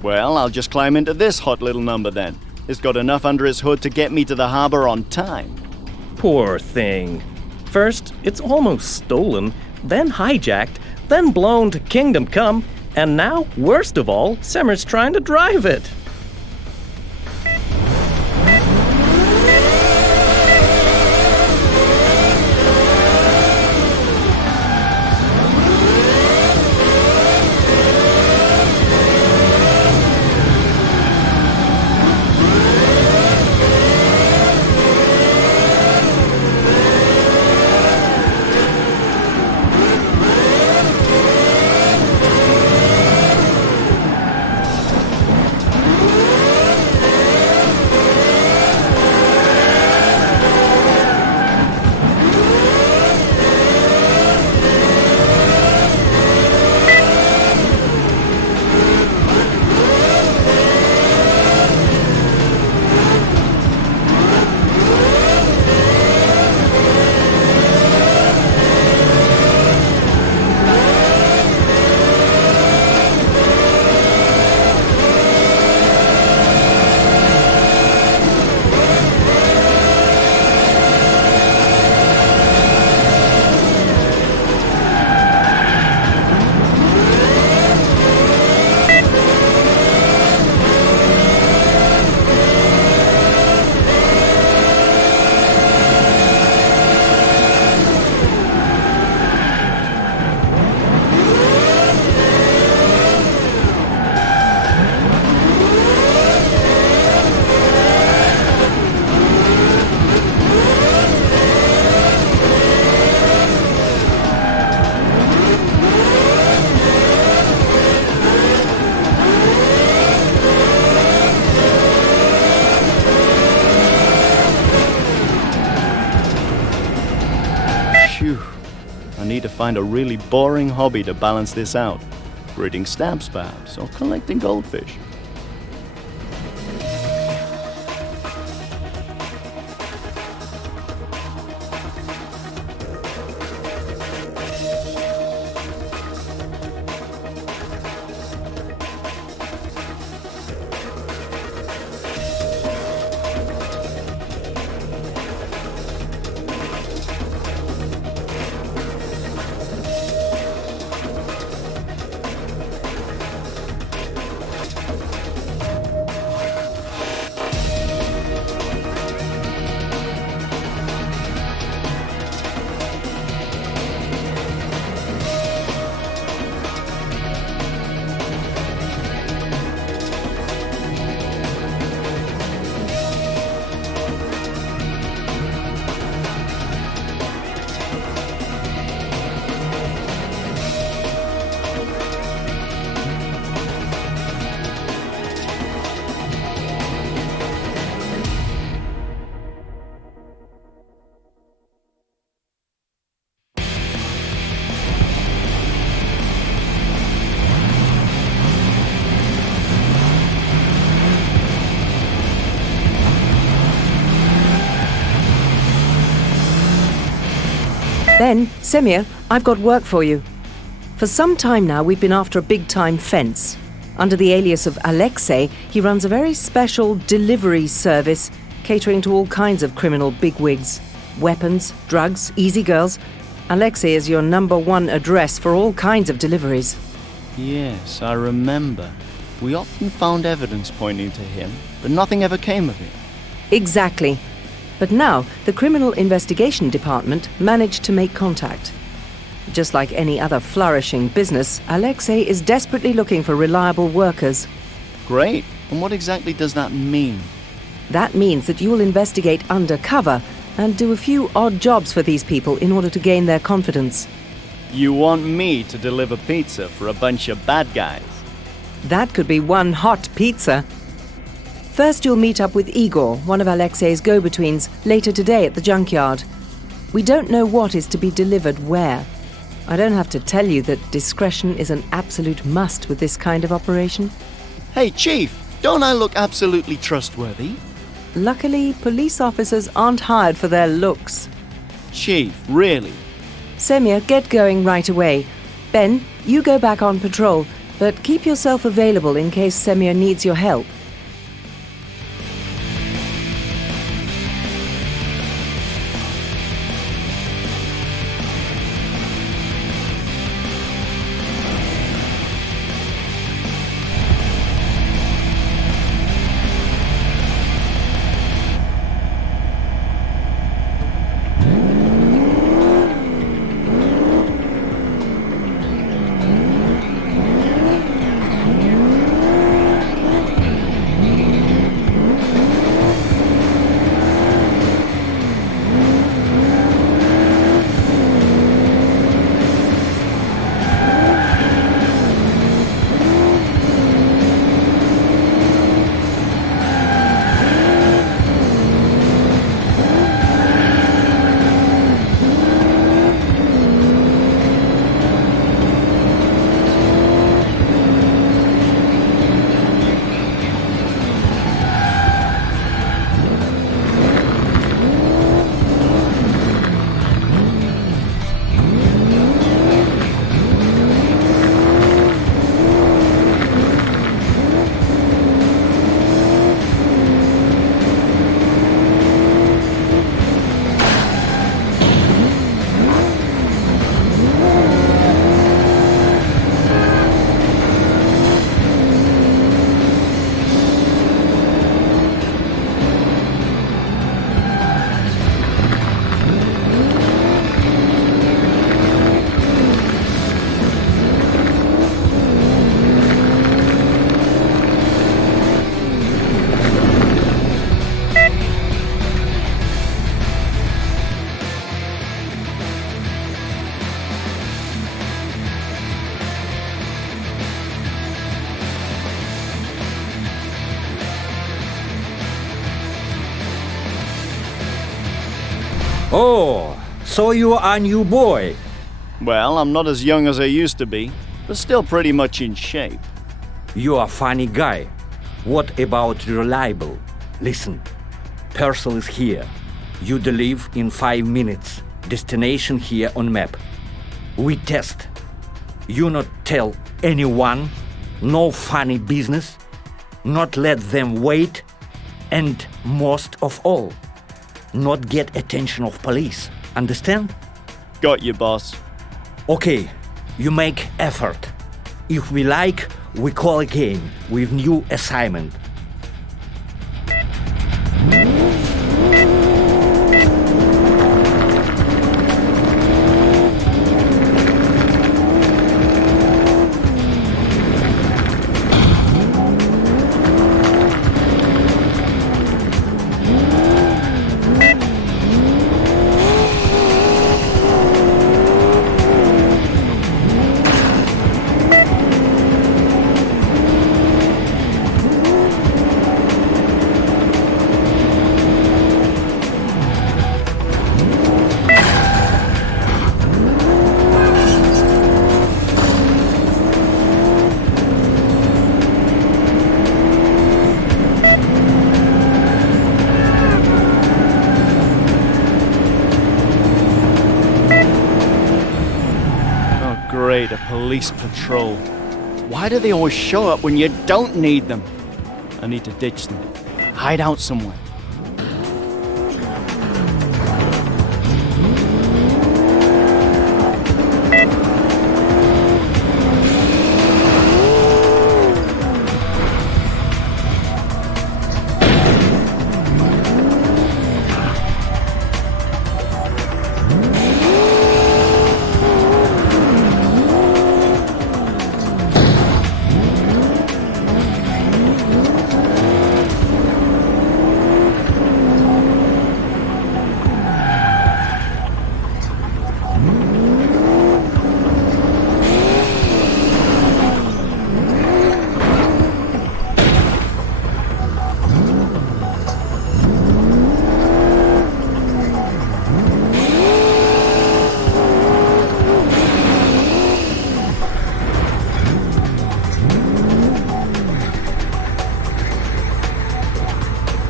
Well, I'll just climb into this hot little number then. It's got enough under its hood to get me to the harbor on time. Poor thing. First, it's almost stolen, then hijacked, then blown to Kingdom Come, and now, worst of all, Simmer's trying to drive it. find a really boring hobby to balance this out. Breeding stamps, perhaps, or collecting goldfish. Then, Semir, I've got work for you. For some time now, we've been after a big-time fence. Under the alias of Alexei, he runs a very special delivery service, catering to all kinds of criminal bigwigs. Weapons, drugs, easy girls. Alexei is your #1 address for all kinds of deliveries. Yes, I remember. We often found evidence pointing to him, but nothing ever came of it. Exactly. But now, the Criminal Investigation Department managed to make contact. Just like any other flourishing business, Alexei is desperately looking for reliable workers. Great. And what exactly does that mean? That means that you will investigate undercover and do a few odd jobs for these people in order to gain their confidence. You want me to deliver pizza for a bunch of bad guys? That could be one hot pizza. First, you'll meet up with Igor, one of Alexei's go-betweens, later today at the junkyard. We don't know what is to be delivered where. I don't have to tell you that discretion is an absolute must with this kind of operation. Hey, Chief, don't I look absolutely trustworthy? Luckily, police officers aren't hired for their looks. Chief, really? Semir, get going right away. Ben, you go back on patrol, but keep yourself available in case Semir needs your help. Oh, so you are new boy. Well, I'm not as young as I used to be, but still pretty much in shape. You are a funny guy. What about reliable? Listen, Purcell is here. You leave in 5 minutes. Destination here on map. We test. You not tell anyone. No funny business. Not let them wait. And most of all, not get attention of police. Understand? Got you, boss. Okay, you make effort. If we like, we call again with new assignment. Great, a police patrol. Why do they always show up when you don't need them? I need to ditch them. Hide out somewhere.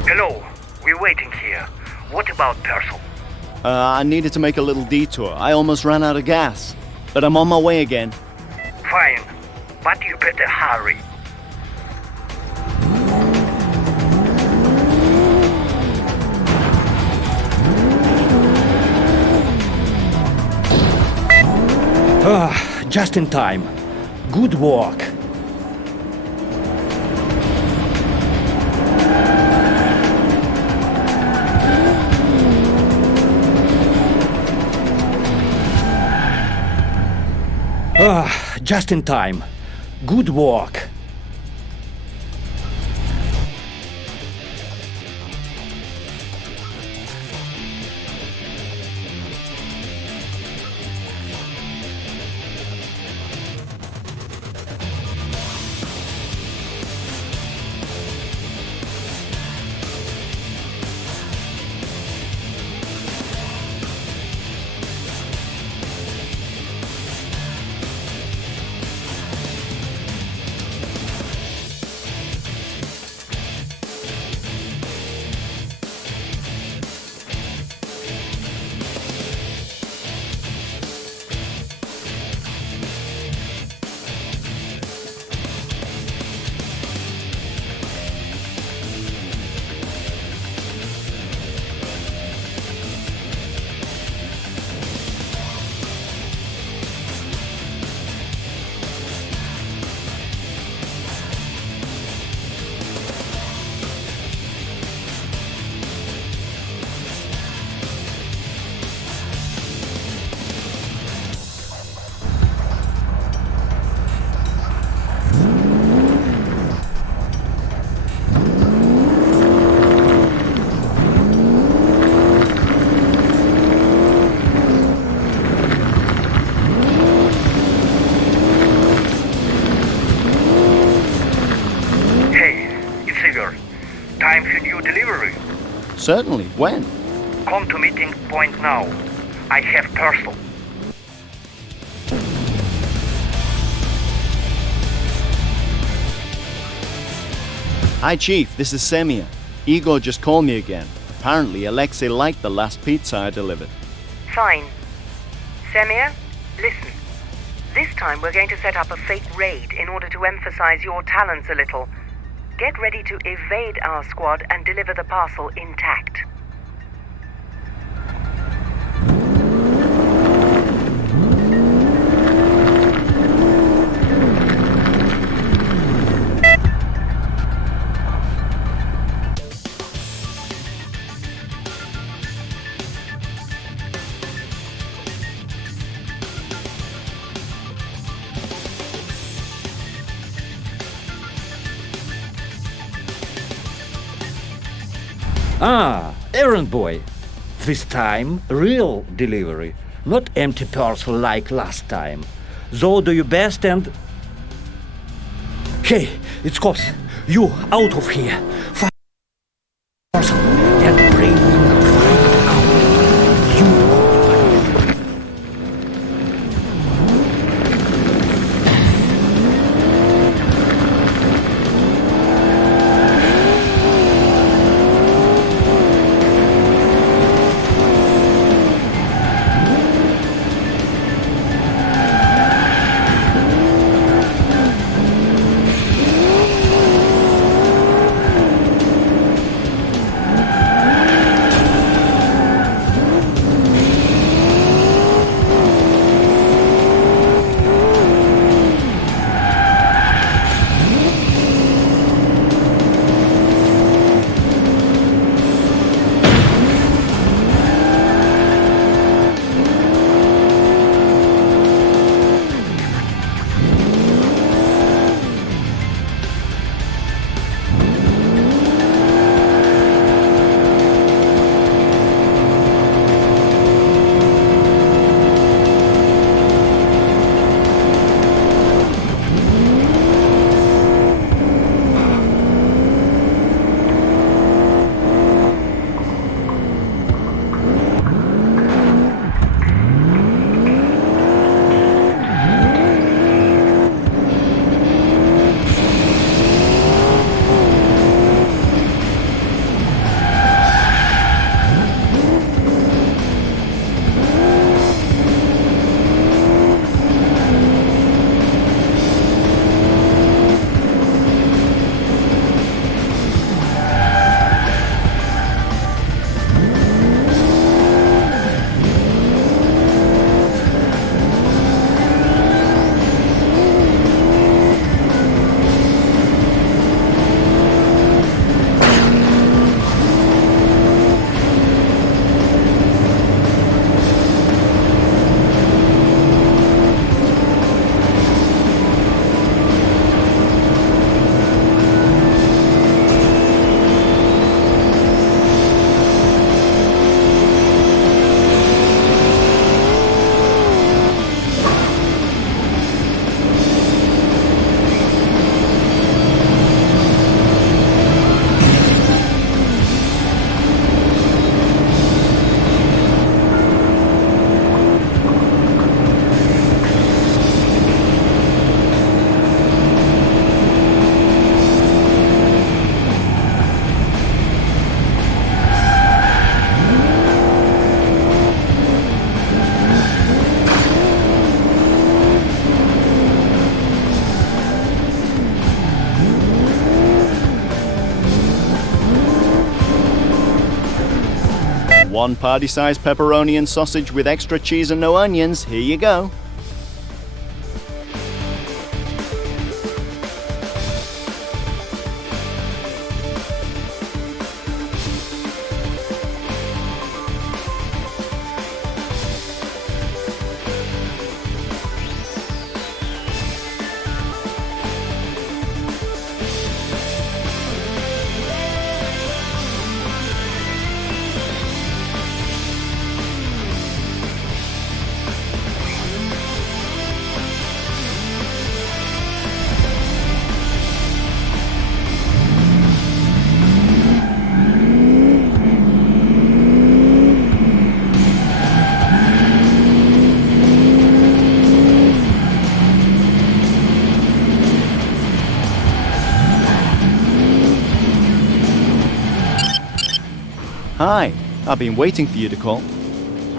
Hello, we're waiting here. What about Purcell? I needed to make a little detour. I almost ran out of gas. But I'm on my way again. Fine, but you better hurry. Just in time. Good work. Just in time. Good work. Time for new delivery. Certainly. When? Come to meeting point now. I have Purcell. Hi, Chief. This is Semir. Igor just called me again. Apparently, Alexei liked the last pizza I delivered. Fine. Semir, listen. This time we're going to set up a fake raid in order to emphasize your talents a little. Get ready to evade our squad and deliver the parcel intact. Ah, errand boy. This time, real delivery, not empty parcel like last time. So do your best and... Hey, it's cops. You, out of here. Find parcel and bring me find out. You... One party-sized pepperoni and sausage with extra cheese and no onions. Here you go. Hi. I've been waiting for you to call.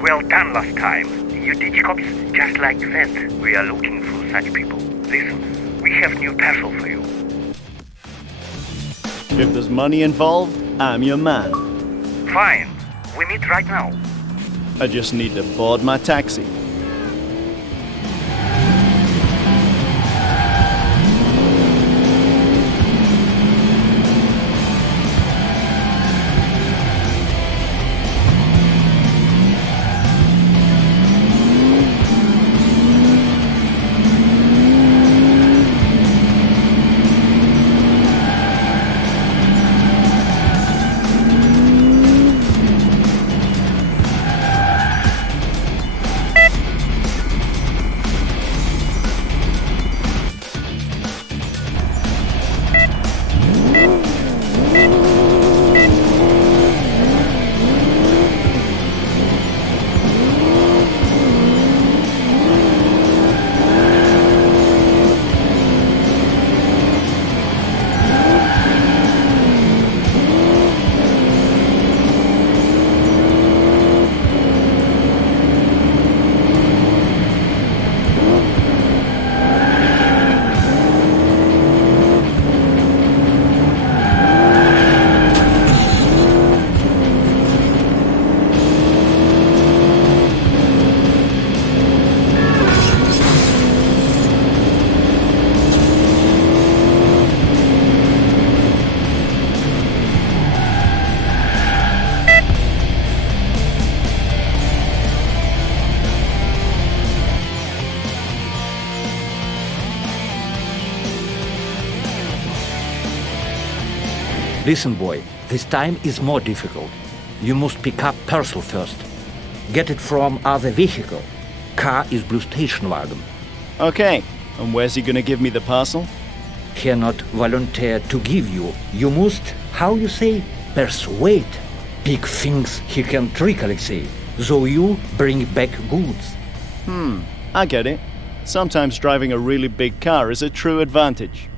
Well done last time. You ditch cops just like that. We are looking for such people. Listen, we have new parcel for you. If there's money involved, I'm your man. Fine. We meet right now. I just need to board my taxi. Listen, boy, this time is more difficult. You must pick up parcel first. Get it from other vehicle. Car is blue station wagon. Okay, and where's he gonna give me the parcel? Cannot volunteer to give you. You must, how you say, persuade. Big things he can trick, Alexei. So you bring back goods. I get it. Sometimes driving a really big car is a true advantage.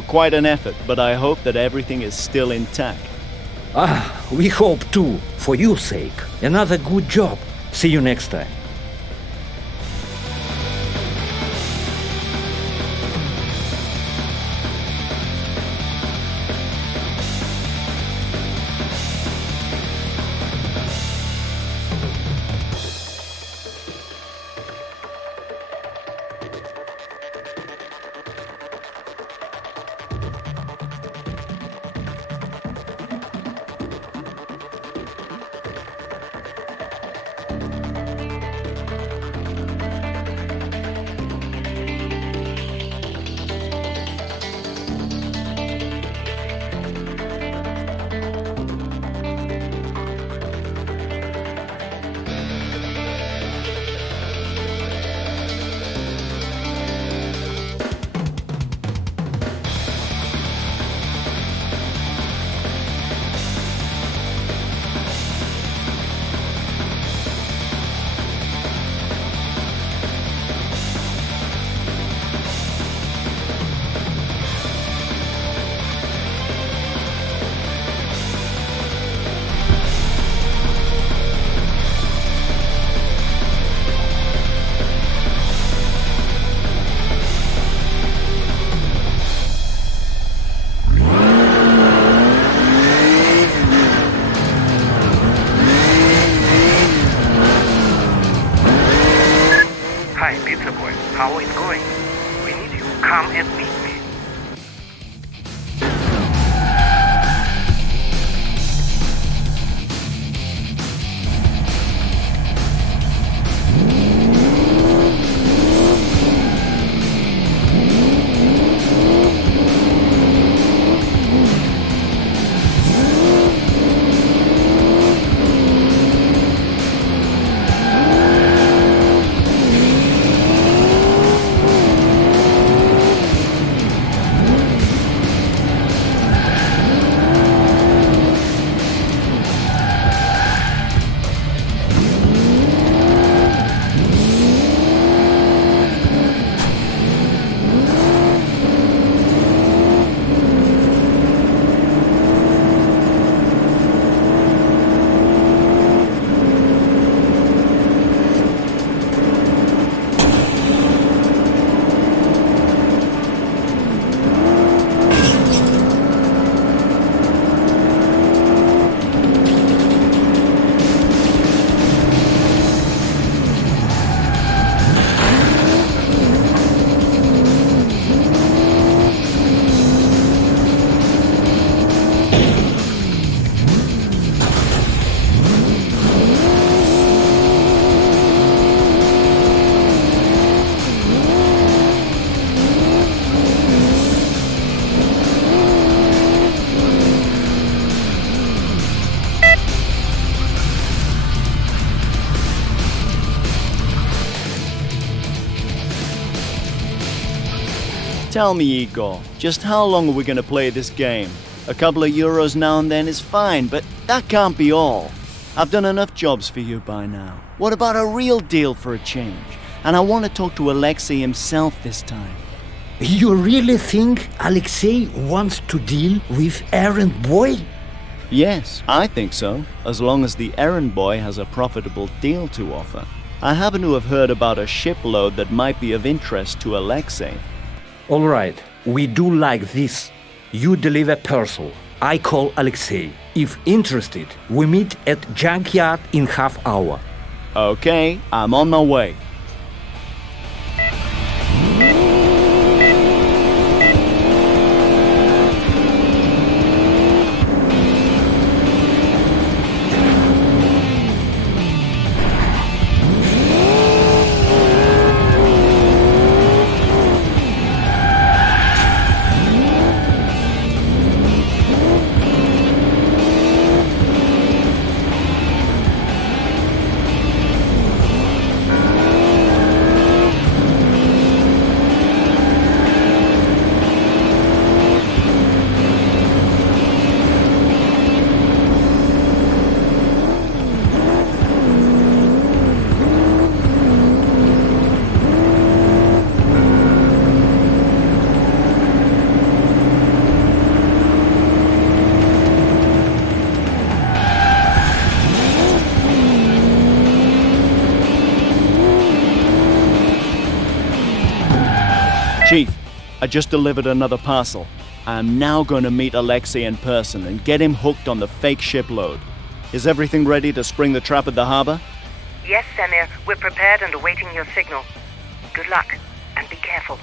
took quite an effort, but I hope that everything is still intact. We hope too, for your sake. Another good job. See you next time. How it's going? We need you. Come and meet me. Tell me, Igor, just how long are we going to play this game? A couple of euros now and then is fine, but that can't be all. I've done enough jobs for you by now. What about a real deal for a change? And I want to talk to Alexei himself this time. You really think Alexei wants to deal with errand boy? Yes, I think so, as long as the errand boy has a profitable deal to offer. I happen to have heard about a shipload that might be of interest to Alexei. All right, we do like this. You deliver parcel. I call Alexei. If interested, we meet at junkyard in half hour. Okay, I'm on my way. I just delivered another parcel. I'm now going to meet Alexei in person and get him hooked on the fake shipload. Is everything ready to spring the trap at the harbor? Yes, Samir. We're prepared and awaiting your signal. Good luck, and be careful.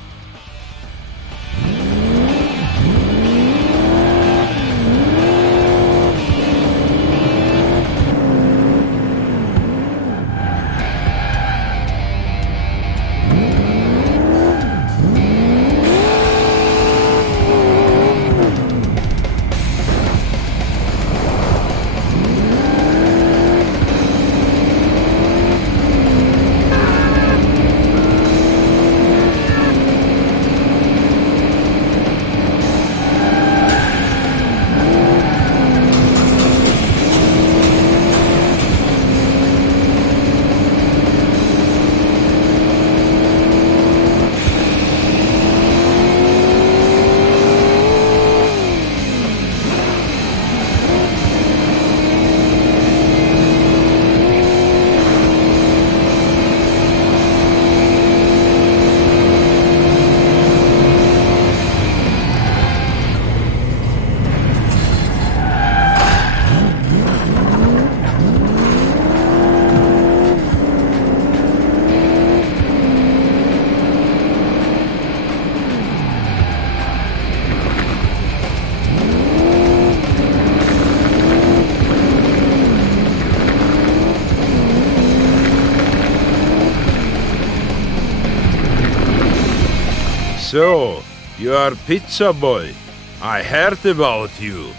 So, you are pizza boy. I heard about you.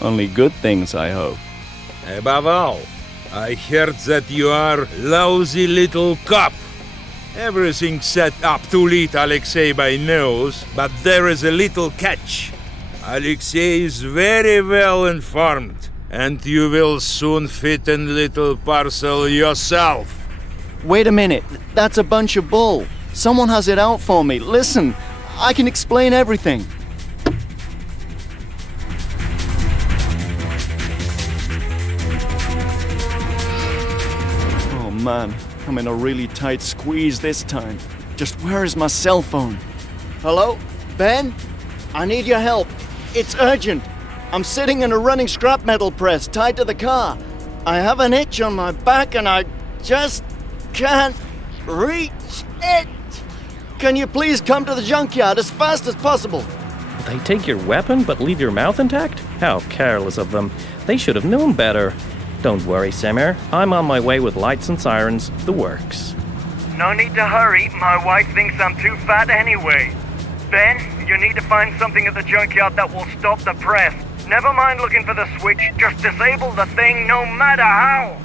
Only good things, I hope. Above all, I heard that you are lousy little cop. Everything set up to lead Alexei by nose, but there is a little catch. Alexei is very well informed, and you will soon fit in little parcel yourself. Wait a minute, that's a bunch of bull. Someone has it out for me. Listen, I can explain everything. Oh man, I'm in a really tight squeeze this time. Just where is my cell phone? Hello? Ben? I need your help. It's urgent. I'm sitting in a running scrap metal press tied to the car. I have an itch on my back and I just can't reach it. Can you please come to the junkyard as fast as possible? They take your weapon but leave your mouth intact? How careless of them. They should have known better. Don't worry, Samir. I'm on my way with lights and sirens. The works. No need to hurry. My wife thinks I'm too fat anyway. Ben, you need to find something at the junkyard that will stop the press. Never mind looking for the switch. Just disable the thing no matter how.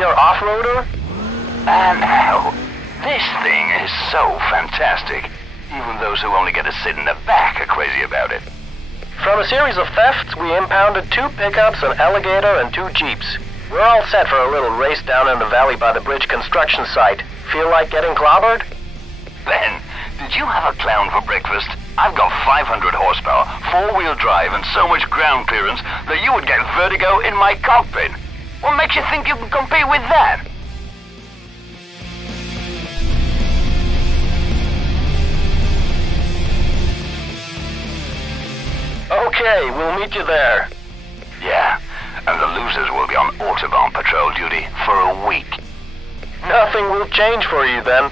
your off-roader? No. This thing is so fantastic. Even those who only get to sit in the back are crazy about it. From a series of thefts, we impounded 2 pickups, an Elgato, and 2 Jeeps. We're all set for a little race down in the valley by the bridge construction site. Feel like getting clobbered? Ben, did you have a clown for breakfast? I've got 500 horsepower, 4-wheel drive, and so much ground clearance that you would get vertigo in my cockpit. What makes you think you can compete with that? Okay, we'll meet you there. Yeah, and the losers will be on Autobahn patrol duty for a week. Nothing will change for you then.